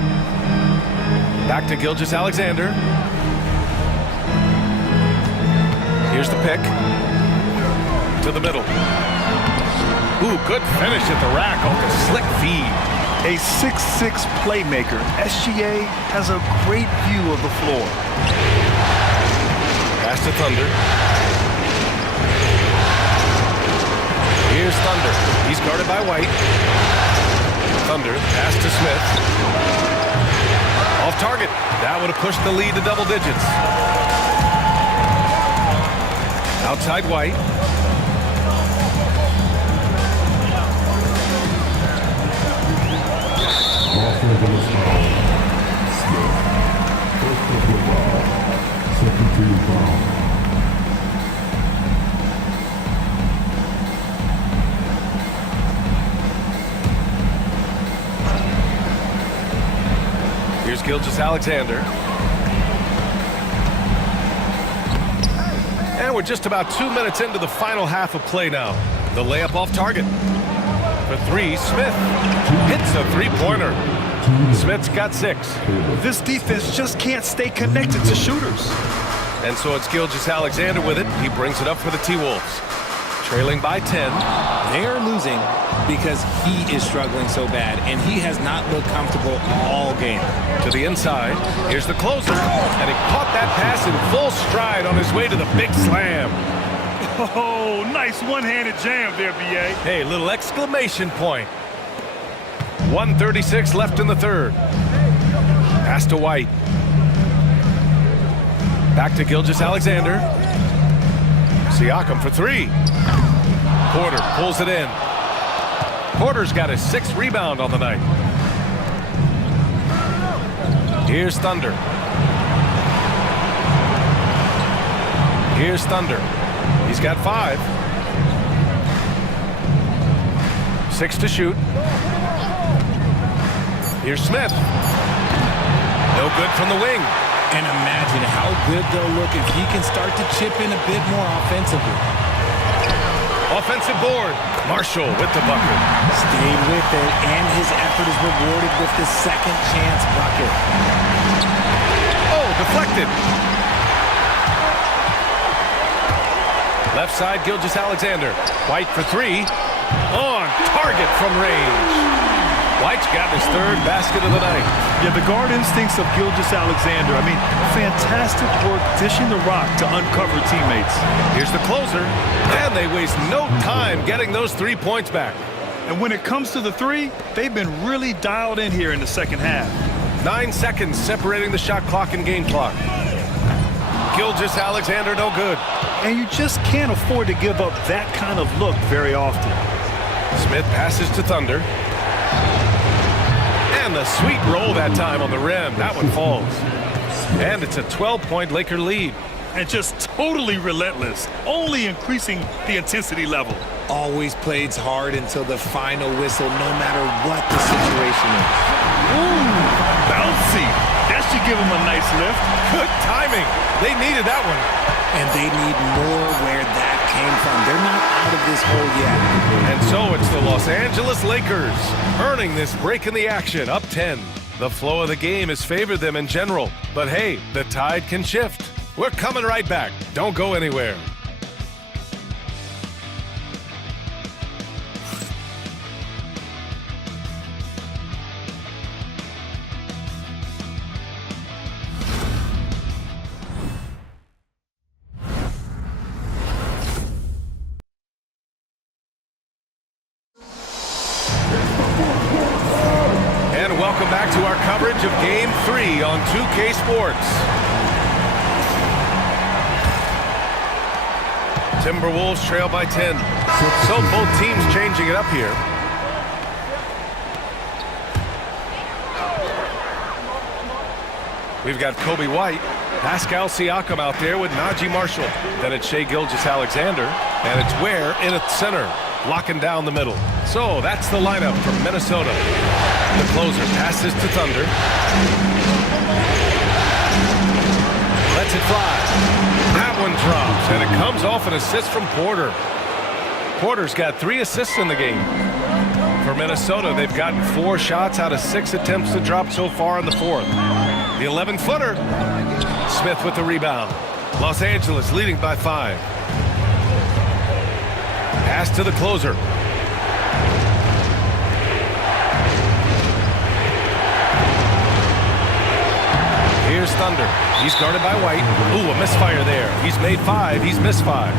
Back to Gilgeous-Alexander. Here's the pick. To the middle. Ooh, good finish at the rack off the slick feed. A 6'6" playmaker, SGA has a great view of the floor. Pass to Thunder. Here's Thunder. He's guarded by White. Thunder, pass to Smith. Off target. That would have pushed the lead to double digits. Outside White. Offensive foul. Smith. First personal foul. Second team foul. Here's Gilgeous-Alexander. And we're just about 2 minutes into the final half of play now. The layup off target. For three, Smith hits a three-pointer. Smith's got 6. This defense just can't stay connected to shooters. And so it's Gilgeous-Alexander with it. He brings it up for the T-Wolves. Trailing by 10. They are losing because he is struggling so bad, and he has not looked comfortable all game. To the inside. Here's the closer. And he caught that pass in full stride on his way to the big slam. Oh, nice one-handed jam there, B.A. Hey, little exclamation point. 1:36 left in the third. Pass to White. Back to Gilgeous-Alexander. Siakam for 3. Porter pulls it in. Porter's got his 6th rebound on the night. Here's Thunder. Here's Thunder. He's got 5. 6 to shoot. Here's Smith. No good from the wing. And imagine how good they'll look if he can start to chip in a bit more offensively. Offensive board. Marshall with the bucket. Stayed with it, and his effort is rewarded with the second chance bucket. Oh, deflected. Left side, Gilgeous-Alexander. White for 3. On target from range. White's got his 3rd basket of the night. Yeah, the guard instincts of Gilgeous-Alexander. I mean, fantastic work dishing the rock to uncover teammates. Here's the closer, and they waste no time getting those 3 points back. And when it comes to the 3, they've been really dialed in here in the second half. 9 seconds separating the shot clock and game clock. Gilgeous-Alexander no good. And you just can't afford to give up that kind of look very often. Smith passes to Thunder. And the sweet roll that time on the rim. That one falls. And it's a 12-point Laker lead. And just totally relentless, only increasing the intensity level. Always plays hard until the final whistle, no matter what the situation is. Ooh, bouncy. That should give him a nice lift. Good timing. They needed that one. And they need more where that came from. They're not out of this hole yet. And so it's the Los Angeles Lakers earning this break in the action, up 10. The flow of the game has favored them in general. But hey, the tide can shift. We're coming right back. Don't go anywhere. And welcome back to our coverage of Game 3 on 2K Sports. Timberwolves trail by 10. So both teams changing it up here. We've got Kobe White, Pascal Siakam out there with Najee Marshall. Then it's Shai Gilgeous-Alexander, and it's Ware in at center, locking down the middle. So that's the lineup from Minnesota. The closer passes to Thunder. Lets it fly. That one drops, and it comes off an assist from Porter. Porter's got 3 assists in the game. For Minnesota, they've gotten 4 shots out of 6 attempts to drop so far in the 4th. The 11-footer. Smith with the rebound. Los Angeles leading by 5. Pass to the closer. Here's Thunder. He's guarded by White. Ooh, a misfire there. He's made 5. He's missed 5.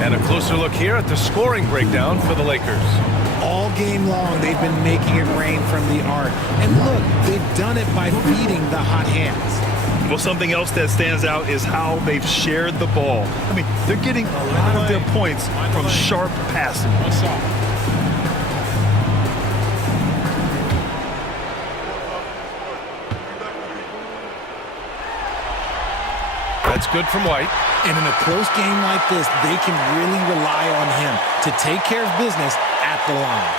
And a closer look here at the scoring breakdown for the Lakers. All game long, they've been making it rain from the arc. And look, they've done it by feeding the hot hands. Well, something else that stands out is how they've shared the ball. I mean, they're getting a lot of their points from sharp passing. That's good from White. And in a close game like this, they can really rely on him to take care of business at the line.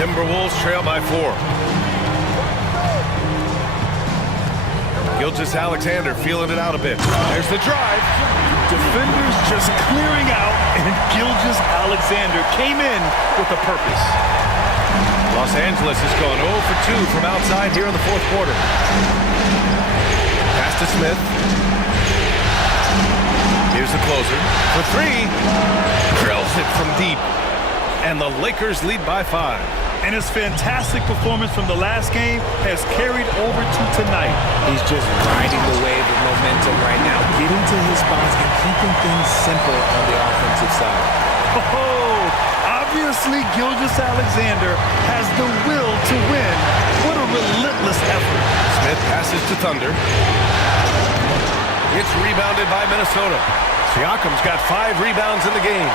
Timberwolves trail by 4. Gilgeous-Alexander feeling it out a bit. There's the drive. Defenders just clearing out, and Gilgeous-Alexander came in with a purpose. Los Angeles has gone 0 for 2 from outside here in the fourth quarter. Pass to Smith. Here's the closer. For 3. Drills it from deep. And the Lakers lead by 5. And his fantastic performance from the last game has carried over to tonight. He's just riding the wave of momentum right now, getting to his spots and keeping things simple on the offensive side. Oh, obviously Gilgeous-Alexander has the will to win. What a relentless effort. Smith passes to Thunder. It's rebounded by Minnesota. Siakam's got 5 rebounds in the game.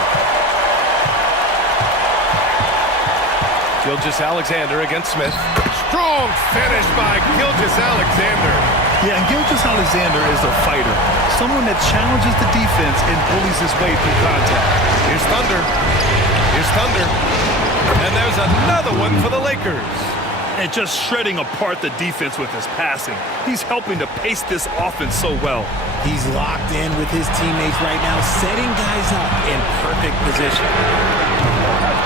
Gilgeous-Alexander against Smith. Strong finish by Gilgeous-Alexander. Yeah, and Gilgeous-Alexander is a fighter. Someone that challenges the defense and bullies his way through contact. Here's Thunder. Here's Thunder. And there's another one for the Lakers. And just shredding apart the defense with his passing. He's helping to pace this offense so well. He's locked in with his teammates right now, setting guys up in perfect position.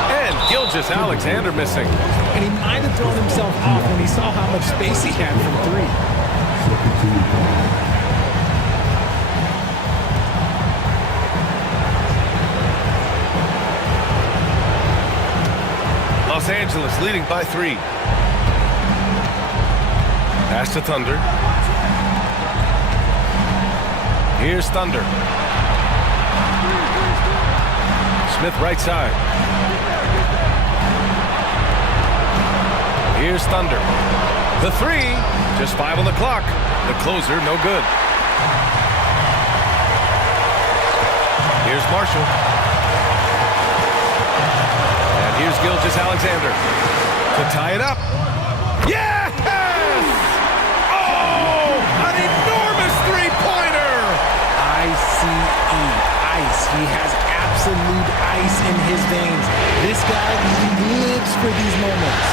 And Gilgeous-Alexander missing. And he might have thrown himself off when he saw how much space he had from 3. Los Angeles leading by 3. Pass to Thunder. Here's Thunder. Smith right side. Here's Thunder. The 3. Just 5 on the clock. The closer, no good. Here's Marshall. And here's Gilgeous-Alexander to tie it up. Yes! Oh, an enormous three-pointer! ICE, ice. He has absolute ice in his veins. This guy lives for these moments.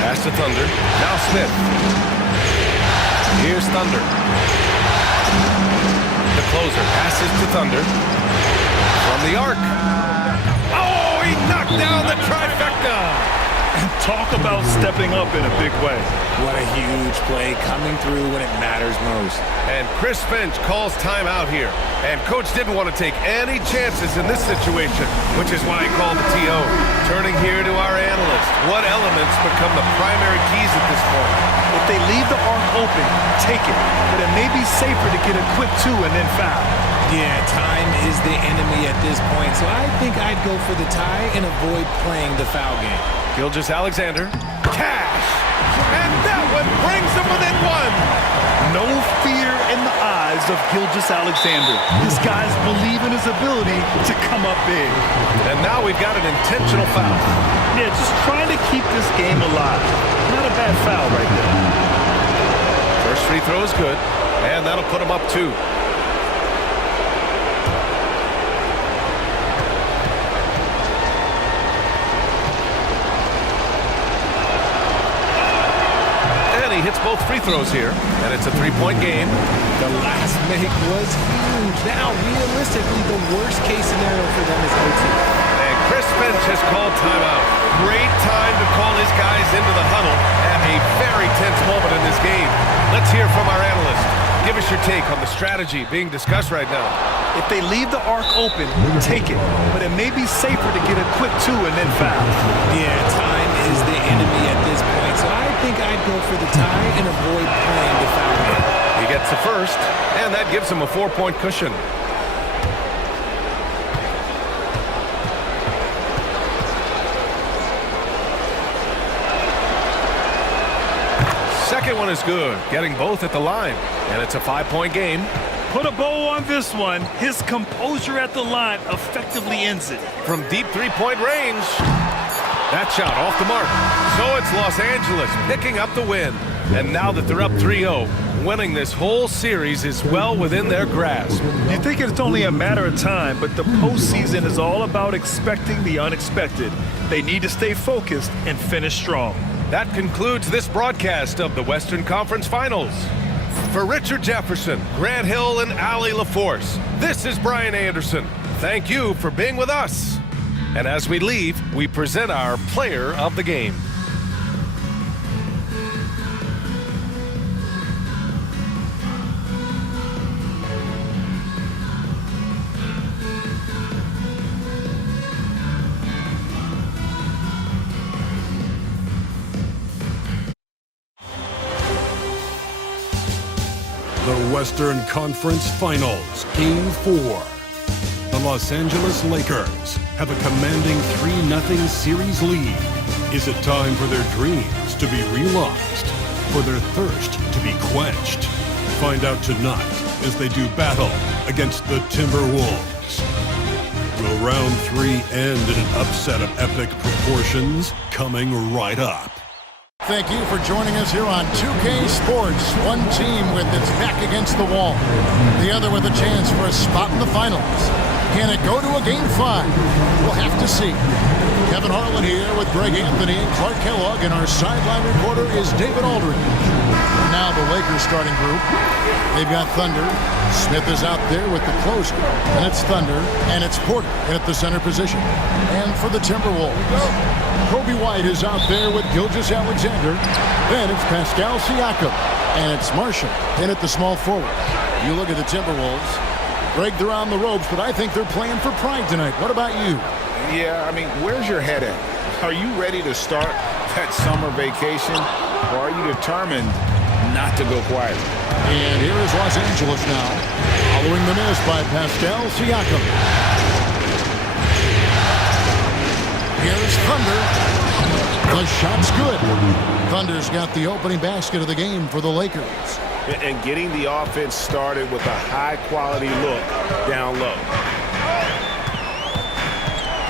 Pass to Thunder. Now Smith. Here's Thunder. The closer passes to Thunder. From the arc. Oh, he knocked down the trifecta. Talk about stepping up in a big way. What a huge play coming through when it matters most. And Chris Finch calls timeout here. And Coach didn't want to take any chances in this situation, which is why he called the TO. Turning here to our analyst. What elements become the primary keys at this point? If they leave the arc open, take it. But it may be safer to get a quick 2 and then foul. Yeah, time is the enemy at this point, so I think I'd go for the tie and avoid playing the foul game. Gilgeous-Alexander. Cash! And that one brings them within 1. No fear in the eyes of Gilgeous-Alexander. This guy's believe in his ability to come up big. And now we've got an intentional foul. Yeah, just trying to keep this game alive. Not a bad foul right there. First free throw is good, and that'll put him up 2. He hits both free throws here, and it's a 3-point game. The last make was huge. Now, realistically, the worst-case scenario for them is OT. And Chris Finch has called timeout. Great time to call his guys into the huddle at a very tense moment in this game. Let's hear from our analyst. Give us your take on the strategy being discussed right now. If they leave the arc open, take it. But it may be safer to get a quick 2 and then foul. Yeah, time is the enemy at this point, so I think I'd go for the tie and avoid playing the foul game. He gets the first, and that gives him a 4-point cushion. second one is good, getting both at the line. And it's a 5-point game. Put a bow on this one. His composure at the line effectively ends it. From deep three-point range. That shot off the mark. So it's Los Angeles picking up the win. And now that they're up 3-0, winning this whole series is well within their grasp. You think it's only a matter of time, but the postseason is all about expecting the unexpected. They need to stay focused and finish strong. That concludes this broadcast of the Western Conference Finals. For Richard Jefferson, Grant Hill, and Allie LaForce, this is Brian Anderson. Thank you for being with us. And as we leave, we present our player of the game. The Western Conference Finals, Game 4. The Los Angeles Lakers have a commanding 3-0 series lead. Is it time for their dreams to be realized? For their thirst to be quenched? Find out tonight as they do battle against the Timberwolves. Will round 3 end in an upset of epic proportions? Coming right up. Thank you for joining us here on 2K Sports. One team with its back against the wall, the other with a chance for a spot in the finals. Can it go to a Game 5? We'll have to see. Kevin Harlan here with Greg Anthony and Clark Kellogg, and our sideline reporter is David Aldridge. Now the Lakers starting group. They've got Thunder. Smith is out there with the closer. And it's Thunder, and it's Porter at the center position. And for the Timberwolves, Kobe White is out there with Gilgeous-Alexander. Then it's Pascal Siakam. And it's Marshall in at the small forward. You look at the Timberwolves. Greg, they're on the ropes, but I think they're playing for pride tonight. What about you? Yeah, I mean, where's your head at? Are you ready to start that summer vacation, or are you determined not to go quietly? And here is Los Angeles now, following the miss by Pascal Siakam. Here's Thunder. The shot's good. Thunder's got the opening basket of the game for the Lakers. And getting the offense started with a high-quality look down low.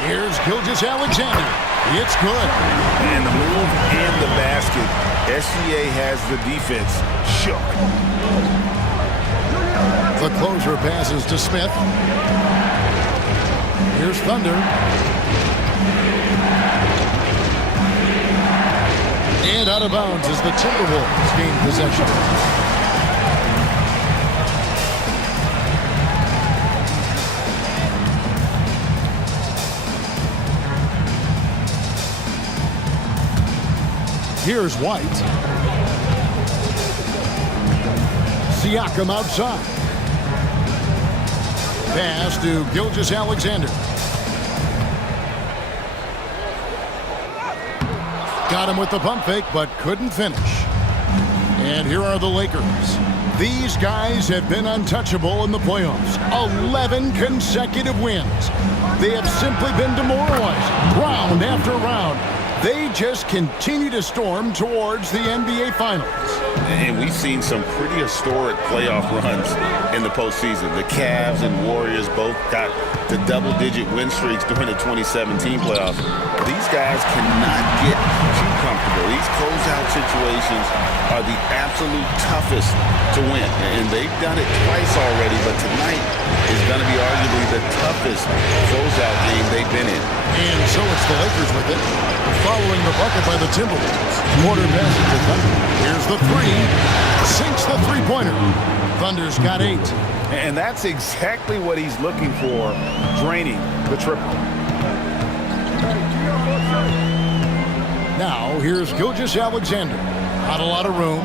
Here's Gilgeous-Alexander. It's good. And the move and the basket. SGA has the defense shook. The closer passes to Smith. Here's Thunder. And out of bounds as the Timberwolves gain possession. Here's White. Siakam outside. Pass to Gilgeous-Alexander. Got him with the pump fake, but couldn't finish. And here are the Lakers. These guys have been untouchable in the playoffs. 11 consecutive wins. They have simply been demoralized round after round. They just continue to storm towards the NBA Finals. And we've seen some pretty historic playoff runs in the postseason. The Cavs and Warriors both got the double-digit win streaks during the 2017 playoffs. These guys cannot get too comfortable. These closeout situations are the absolute toughest to win. And they've done it twice already, but tonight is going to be arguably the toughest closeout game they've been in. And so it's the Lakers with it, following the bucket by the Timberwolves. Porter passes to Thunder. Here's the three. Sinks the three-pointer. Thunder's got 8. And that's exactly what he's looking for, draining the triple. Now, here's Gilgeous-Alexander. Not a lot of room.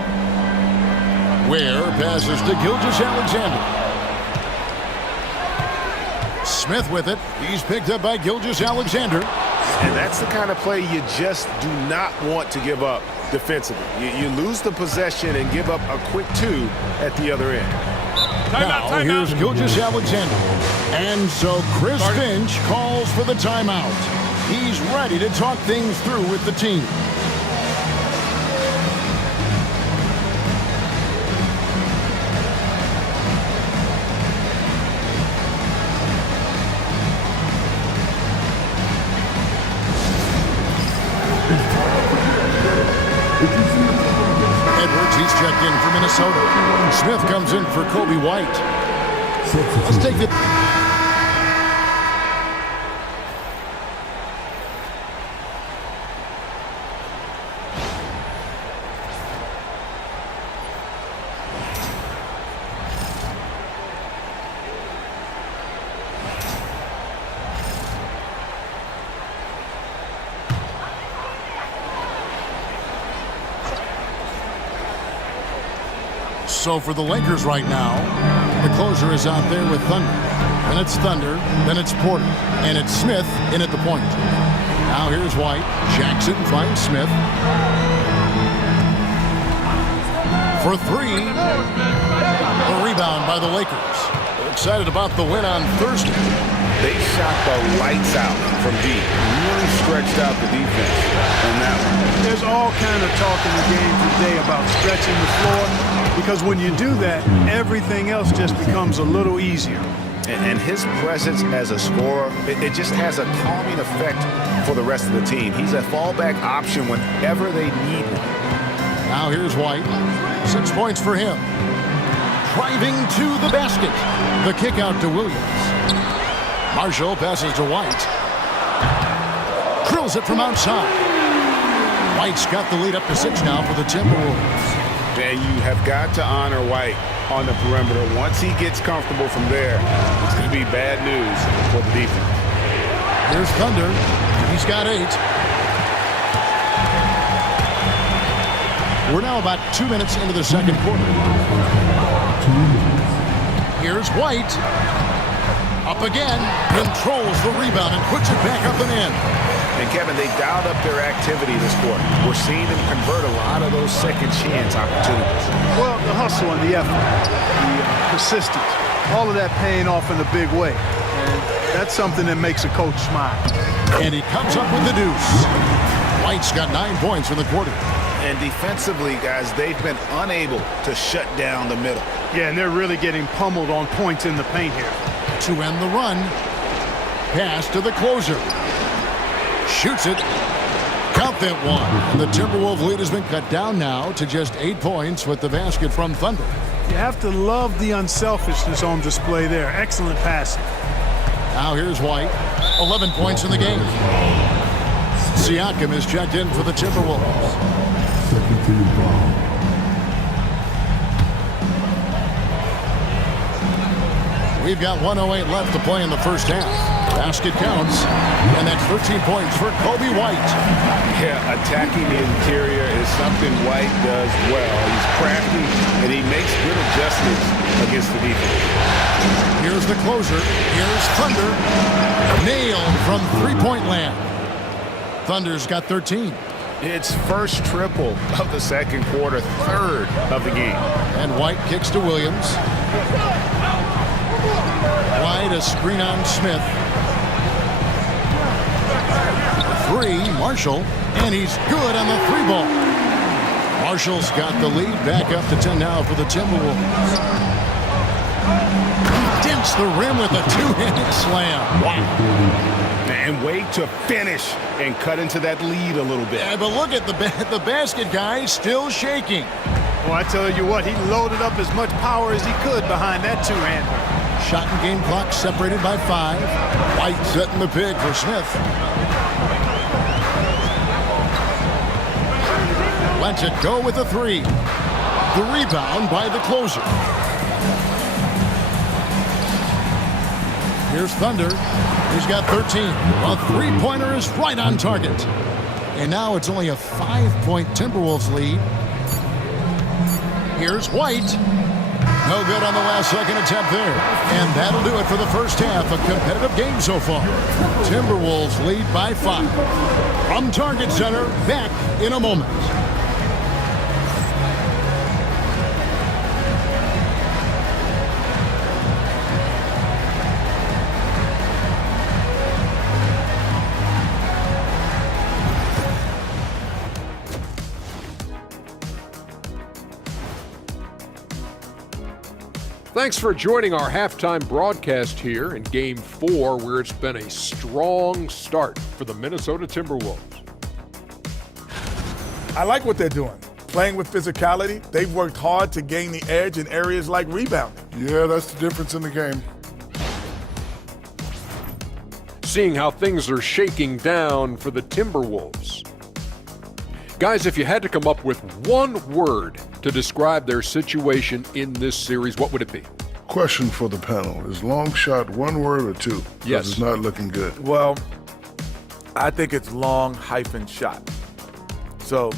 Ware passes to Gilgeous-Alexander. Smith with it. He's picked up by Gilgeous-Alexander. And that's the kind of play you just do not want to give up defensively. You lose the possession and give up a quick 2 at the other end. Now, here's Gilgeous-Alexander. And so Chris Finch calls for the timeout. He's ready to talk things through with the team. has checked in for Minnesota. Smith comes in for Kobe White. Let's take the... So for the Lakers right now, the closer is out there with Thunder. Then it's Thunder, then it's Porter, and it's Smith in at the point. Now here's White. Jackson finds Smith. For three. The rebound by the Lakers. They're excited about the win on Thursday. They shot the lights out from deep. Really stretched out the defense on that one. There's all kind of talk in the game today about stretching the floor, because when you do that, everything else just becomes a little easier. And his presence as a scorer, it just has a calming effect for the rest of the team. He's a fallback option whenever they need one. Now here's White. 6 points for him. Driving to the basket. The kick out to Williams. Marshall passes to White. Drills it from outside. White's got the lead up to 6 now for the Timberwolves. And you have got to honor White on the perimeter. Once he gets comfortable from there, it's going to be bad news for the defense. Here's Thunder. He's got 8. We're now about 2 minutes into the second quarter. Here's White. Up again. Controls the rebound and puts it back up and in. And Kevin, they dialed up their activity this quarter. We're seeing them convert a lot of those second chance opportunities. Well, the hustle and the effort, the persistence, all of that paying off in a big way. And that's something that makes a coach smile. And he comes up with the deuce. White's got 9 points in the quarter. And defensively, guys, they've been unable to shut down the middle. Yeah, and they're really getting pummeled on points in the paint here. To end the run, pass to the closer. Shoots it. Count that one. And the Timberwolves lead has been cut down now to just 8 points with the basket from Thunder. You have to love the unselfishness on display there. Excellent passing. Now here's White. 11 points in the game. Siakam is checked in for the Timberwolves. Second team foul. We've got 1:08 left to play in the first half. Basket counts, and that's 13 points for Kobe White. Yeah, attacking the interior is something White does well. He's crafty, and he makes good adjustments against the defense. Here's the closer. Here's Thunder. Nailed from three-point land. Thunder's got 13. It's first triple of the second quarter, third of the game. And White kicks to Williams. White, a screen on Smith. 3, Marshall, and he's good on the 3 ball. Marshall's got the lead, back up to 10 now for the Timberwolves. He dents the rim with a two-handed slam. Wow. And wait to finish and cut into that lead a little bit. Yeah, but look at the basket guy still shaking. Well, I tell you what, he loaded up as much power as he could behind that two-hander. Shot and game clock separated by 5. White setting the pick for Smith. Lets it go with a 3. The rebound by the closer. Here's Thunder. He's got 13. A three-pointer is right on target. And now it's only a 5-point Timberwolves lead. Here's White. No good on the last second attempt there. And that'll do it for the first half. A competitive game so far. Timberwolves lead by 5. From Target Center, back in a moment. Thanks for joining our halftime broadcast here in Game 4, where it's been a strong start for the Minnesota Timberwolves. I like what they're doing. playing with physicality. They've worked hard to gain the edge in areas like rebounding. Yeah, that's the difference in the game. Seeing how things are shaking down for the Timberwolves. Guys, if you had to come up with one word to describe their situation in this series, what would it be? Question for the panel. Is long shot one word or two? Yes. It's not looking good. Well, I think it's long hyphen shot. So,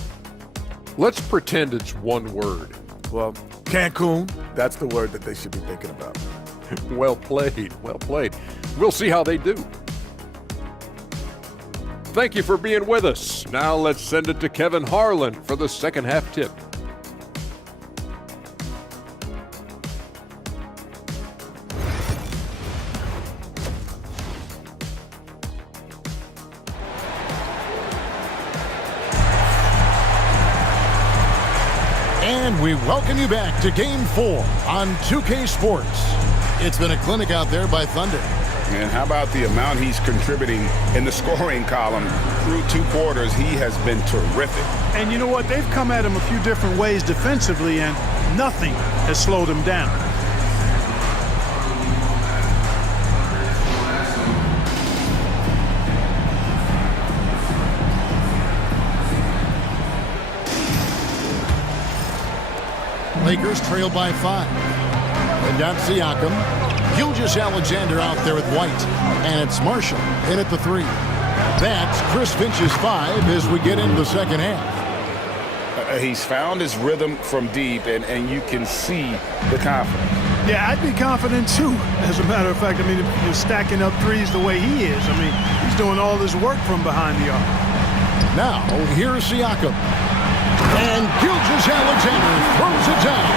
let's pretend it's one word. Well, Cancun, that's the word that they should be thinking about. Well played, well played. We'll see how they do. Thank you for being with us. Now let's send it to Kevin Harlan for the second half tip. And we welcome you back to Game 4 on 2K Sports. It's been a clinic out there by Thunder. And how about the amount he's contributing in the scoring column through 2 quarters? He has been terrific. And you know what? They've come at him a few different ways defensively, and nothing has slowed him down. Lakers trail by 5. And got Siakam. Gilgeous-Alexander out there with White. And it's Marshall in at the 3. That's Chris Finch's 5 as we get into the second half. He's found his rhythm from deep, and you can see the confidence. Yeah, I'd be confident too, as a matter of fact. I mean, if you're stacking up threes the way he is, I mean, he's doing all this work from behind the arc. Now, here's Siakam. And Gilgeous-Alexander throws it down.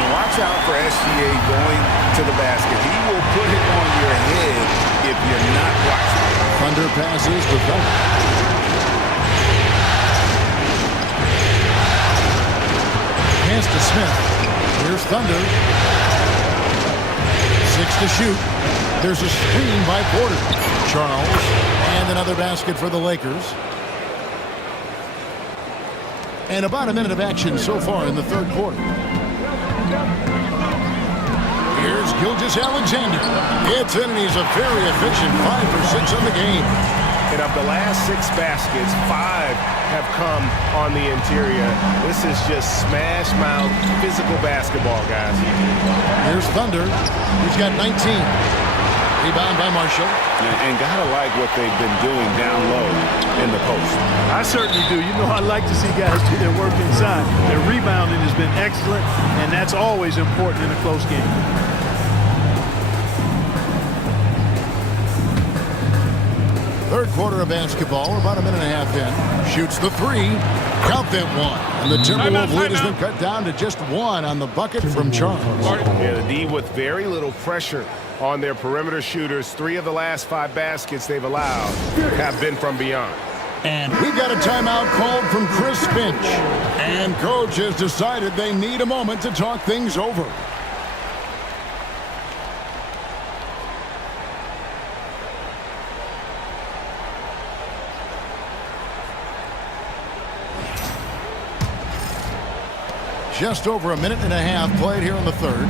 And watch out for SGA going to the basket. He will put it on your head if you're not watching. Thunder passes to Thunder. Pass to Smith. Here's Thunder. 6 to shoot. There's a screen by Porter. Charles. And another basket for the Lakers. And about a minute of action so far in the third quarter. Here's Gilgeous-Alexander. Gets in, and he's a very efficient 5 for 6 on the game. And of the last 6 baskets, 5 have come on the interior. This is just smash mouth physical basketball, guys. Here's Thunder. He's got 19. Rebound by Marshall. And gotta like what they've been doing down low in the post. I certainly do. You know, I like to see guys do their work inside. Their rebounding has been excellent, and that's always important in a close game. Third quarter of basketball, about a minute and a half in. Shoots the 3. Count that 1. And the Timberwolves lead has been cut down to just 1 on the bucket from Charles. Yeah, the D with very little pressure on their perimeter shooters. 3 of the last 5 baskets they've allowed have been from beyond. And we've got a timeout called from Chris Finch. And coach has decided they need a moment to talk things over. Just over a minute and a half played here in the third.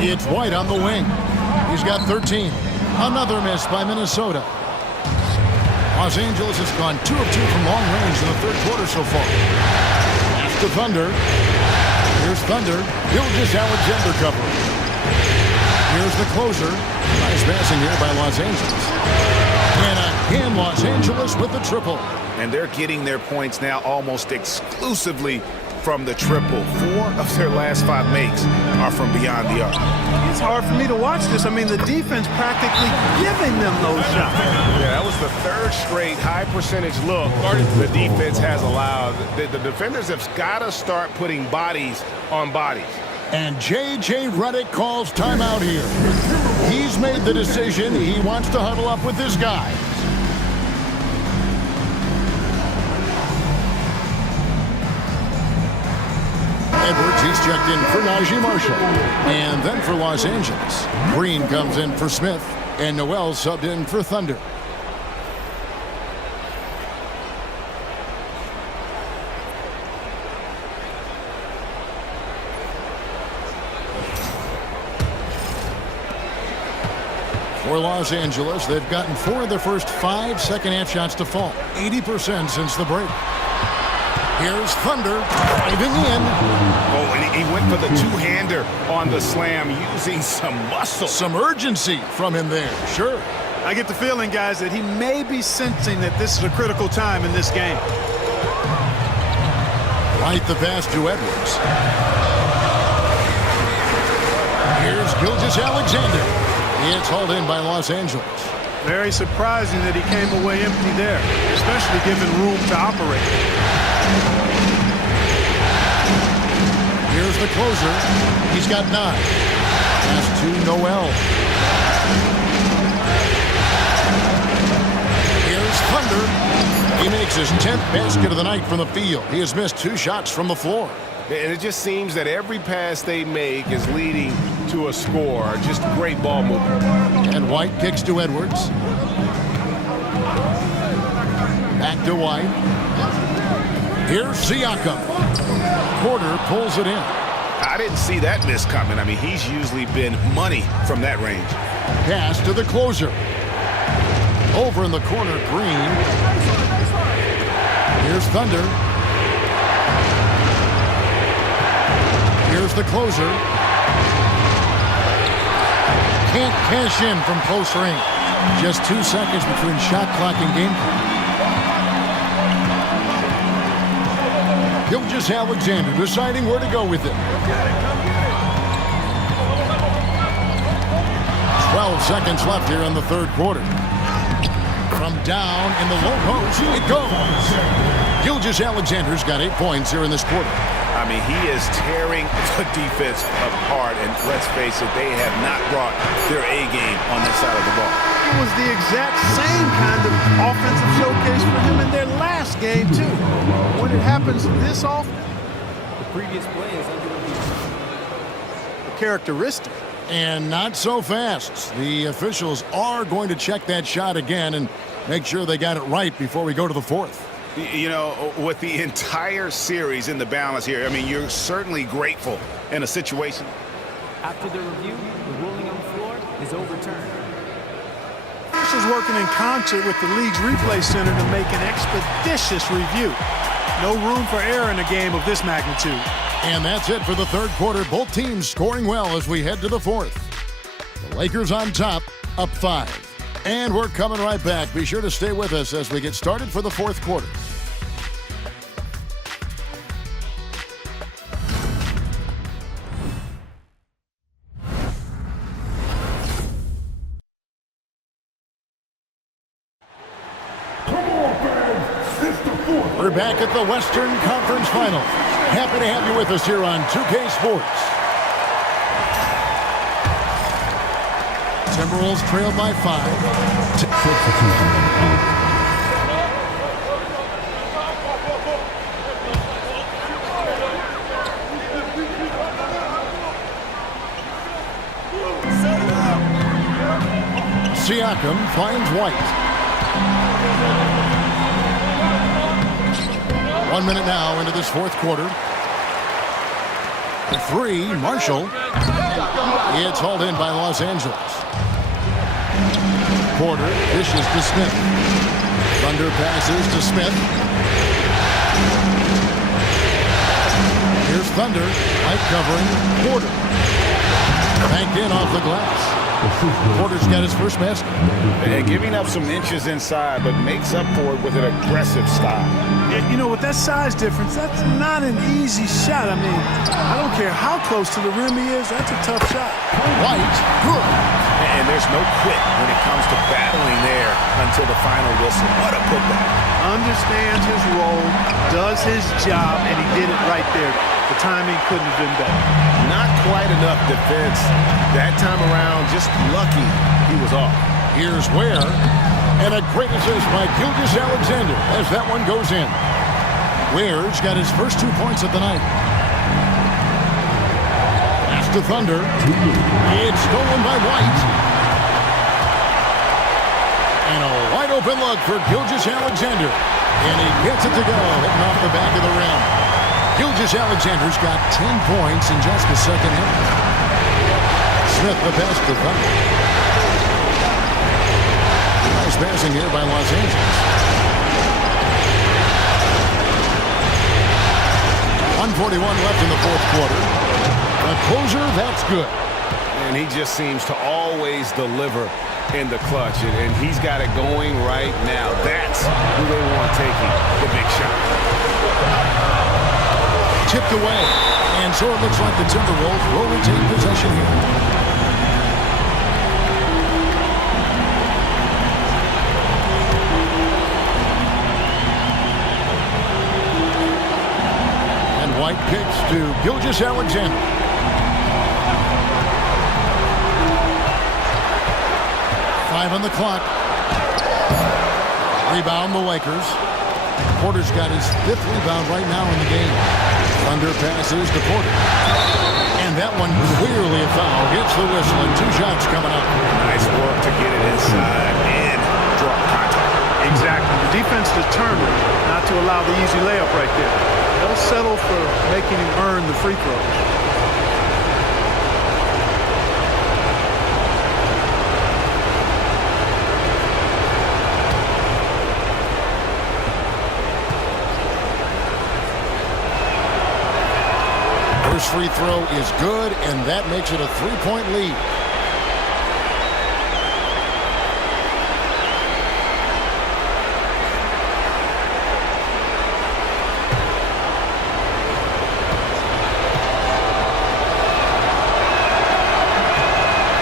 It's White on the wing. He's got 13. Another miss by Minnesota. Los Angeles has gone 2 of 2 from long range in the third quarter so far. Pass to Thunder. Here's Thunder. Gilgeous-Alexander covering. Here's the closer. Nice passing here by Los Angeles. And again, Los Angeles with the triple. And they're getting their points now almost exclusively from the triple. 4 of their last 5 makes are from beyond the arc. It's hard for me to watch this. I mean, the defense practically giving them those shots. Yeah, that was the 3rd straight high percentage look the defense has allowed. The defenders have got to start putting bodies on bodies. And J.J. Redick calls timeout here. He's made the decision. He wants to huddle up with his guys. Edwards, he's checked in for Najee Marshall. And then for Los Angeles, Green comes in for Smith. And Noel subbed in for Thunder. For Los Angeles, they've gotten 4 of their first 5 second-half shots to fall. 80% since the break. Here's Thunder driving in. Oh, and he went for the two-hander on the slam using some muscle. Some urgency from him there, sure. I get the feeling, guys, that he may be sensing that this is a critical time in this game. Right the pass to Edwards. Here's Gilgeous-Alexander. It's hauled in by Los Angeles. Very surprising that he came away empty there, especially given room to operate. Here's the closer. He's got 9. Pass to Noel. Here's Thunder. He makes his 10th basket of the night from the field. He has missed 2 shots from the floor. And it just seems that every pass they make is leading to a score. Just great ball movement. And White kicks to Edwards. Back to White. Here's Siakam. Porter pulls it in. I didn't see that miss coming. I mean, he's usually been money from that range. Pass to the closer. Over in the corner, Green. Here's Thunder. Here's the closer. Can't cash in from close range. Just 2 seconds between shot clock and game clock. Gilgeous-Alexander deciding where to go with it. 12 seconds left here in the third quarter. From down in the low post, it goes. Gilgeous-Alexander's got 8 points here in this quarter. I mean, he is tearing the defense apart, and let's face it, they have not brought their A game on this side of the ball. It was the exact same kind of offensive showcase for him in their last game, too. When it happens this often, The previous play is under review. a characteristic. And not so fast. The officials are going to check that shot again and make sure they got it right before we go to the fourth. You know, with the entire series in the balance here, I mean, you're certainly grateful in a situation. After the review, the ruling on the floor is overturned. Officials working in concert with the league's replay center to make an expeditious review. No room for error in a game of this magnitude. And that's it for the third quarter. Both teams scoring well as we head to the fourth. The Lakers on top, up 5. And we're coming right back. Be sure to stay with us as we get started for the fourth quarter. We're back at the Western Conference Final. Happy to have you with us here on 2K Sports. Timberwolves trail by 5. Siakam finds White. 1 minute now into this fourth quarter. The 3, Marshall. It's hauled in by Los Angeles. Porter dishes to Smith. Thunder passes to Smith. Here's Thunder. White covering. Porter. Banked in off the glass. Porter's got his first basket. Yeah, giving up some inches inside, but makes up for it with an aggressive style. Yeah, you know, with that size difference, that's not an easy shot. I mean, I don't care how close to the rim he is, that's a tough shot. White, good. And there's no quit when it comes to battling there until the final whistle. What a putback. Understands his role, does his job, and he did it right there. The timing couldn't have been better. Not quite enough defense that time around. Just lucky he was off. Here's Ware. And a great assist by Gilgeous-Alexander as that one goes in. Ware's got his first 2 points of the night. Pass to Thunder. It's stolen by White. And a wide open look for Gilgeous-Alexander. And he gets it to go, hitting off the back of the rim. Gilgeous-Alexander's got 10 points in just the second half. Smith the pass to Thunder. is passing here by Los Angeles. 141 left in the fourth quarter. A closer, that's good. And he just seems to always deliver in the clutch, and he's got it going right now. That's who they want taking the big shot. Tipped away, and so it looks like the Timberwolves will retain possession here. And White kicks to Gilgeous-Alexander. Five on the clock. Rebound the Lakers. Porter's got his 5th rebound right now in the game. Thunder passes to Porter. And that one clearly a foul. Gets the whistle and 2 shots coming up. Nice work to get it inside and drop contact. Exactly. The defense determined not to allow the easy layup right there. They'll settle for making him earn the free throws. First free throw is good, and that makes it a 3-point lead.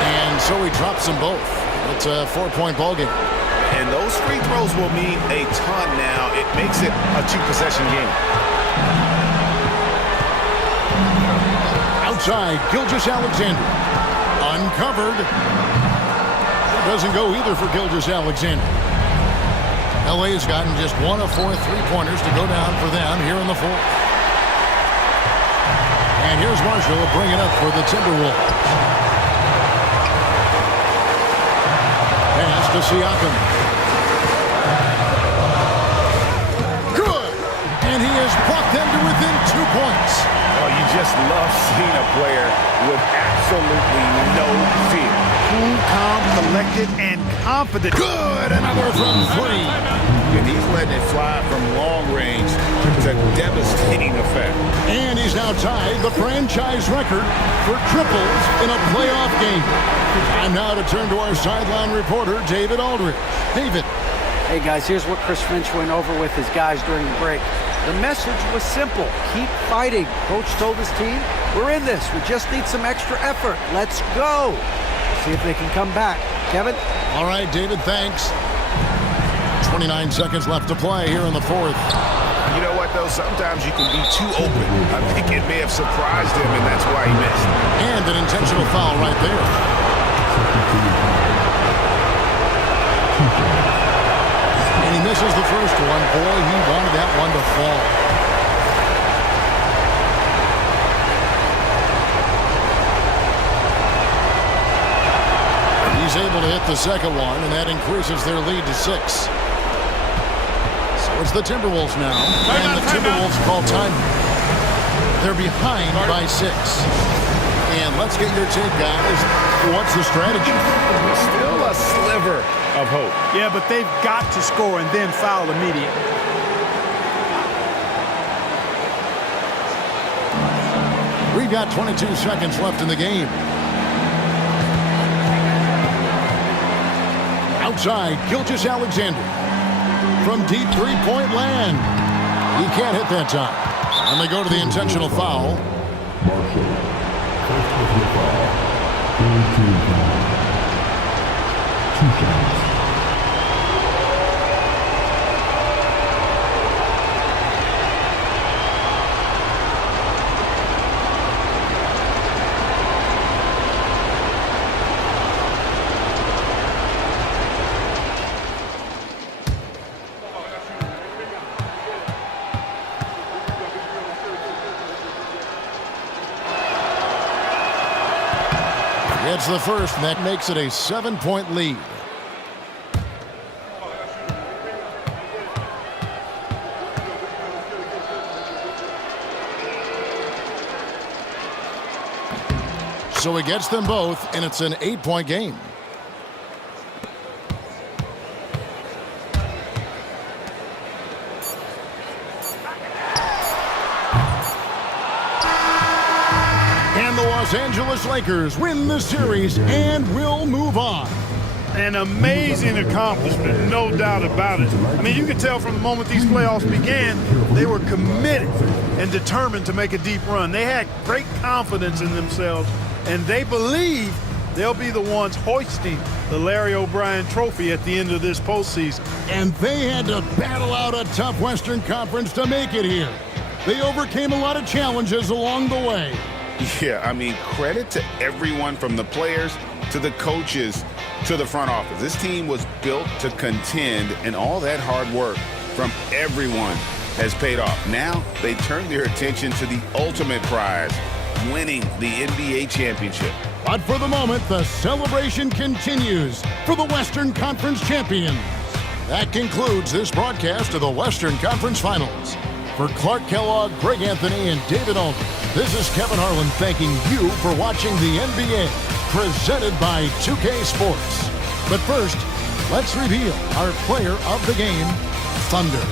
And so he drops them both. It's a 4-point ball game. And those free throws will mean a ton now. It makes it a 2-possession game. Outside, Gilgeous-Alexander. Uncovered. That doesn't go either for Gilgeous-Alexander. LA has gotten just 1 of 4 3-pointers to go down for them here in the fourth. And here's Marshall to bring it up for the Timberwolves. Pass to Siakam. Good! And he has brought them to within 2 points. Oh, you just love seeing a player with absolutely no fear. Cool, calm, collected, and confident. Good! Another from 3. And he's letting it fly from long range to devastating effect. And he's now tied the franchise record for triples in a playoff game. Time now to turn to our sideline reporter, David Aldridge. David. Hey, guys, here's what Chris Finch went over with his guys during the break. The message was simple. Keep fighting. Coach told his team, we're in this. We just need some extra effort. Let's go. See if they can come back. Kevin? All right, David, thanks. 29 seconds left to play here in the fourth. You know what, though? Sometimes you can be too open. I think it may have surprised him, and that's why he missed. And an intentional foul right there. And he misses the first one. Boy, he wanted that one to fall. He's able to hit the second one, and that increases their lead to 6. So it's the Timberwolves now. And the Timberwolves call time. They're behind by 6. And let's get your take, guys. What's the strategy? Still a sliver of hope. Yeah, but they've got to score and then foul immediately. We've got 22 seconds left in the game. Outside, Gilgeous-Alexander. From deep three-point land. He can't hit that time. And they go to the intentional foul. Marshall, first personal foul. Team foul. 2 shots. It's the first, and that makes it a 7-point lead. So he gets them both, and it's an 8-point game. Los Angeles Lakers win the series and will move on. An amazing accomplishment, no doubt about it. I mean, you can tell from the moment these playoffs began, they were committed and determined to make a deep run. They had great confidence in themselves, and they believe they'll be the ones hoisting the Larry O'Brien trophy at the end of this postseason. And they had to battle out a tough Western Conference to make it here. They overcame a lot of challenges along the way. Yeah, I mean, credit to everyone from the players to the coaches to the front office. This team was built to contend, and all that hard work from everyone has paid off. Now they turn their attention to the ultimate prize, winning the NBA championship. But for the moment, the celebration continues for the Western Conference champions. That concludes this broadcast of the Western Conference Finals. For Clark Kellogg, Greg Anthony, and David Aldridge, this is Kevin Harlan thanking you for watching the NBA, presented by 2K Sports. But first, let's reveal our player of the game, Thunder.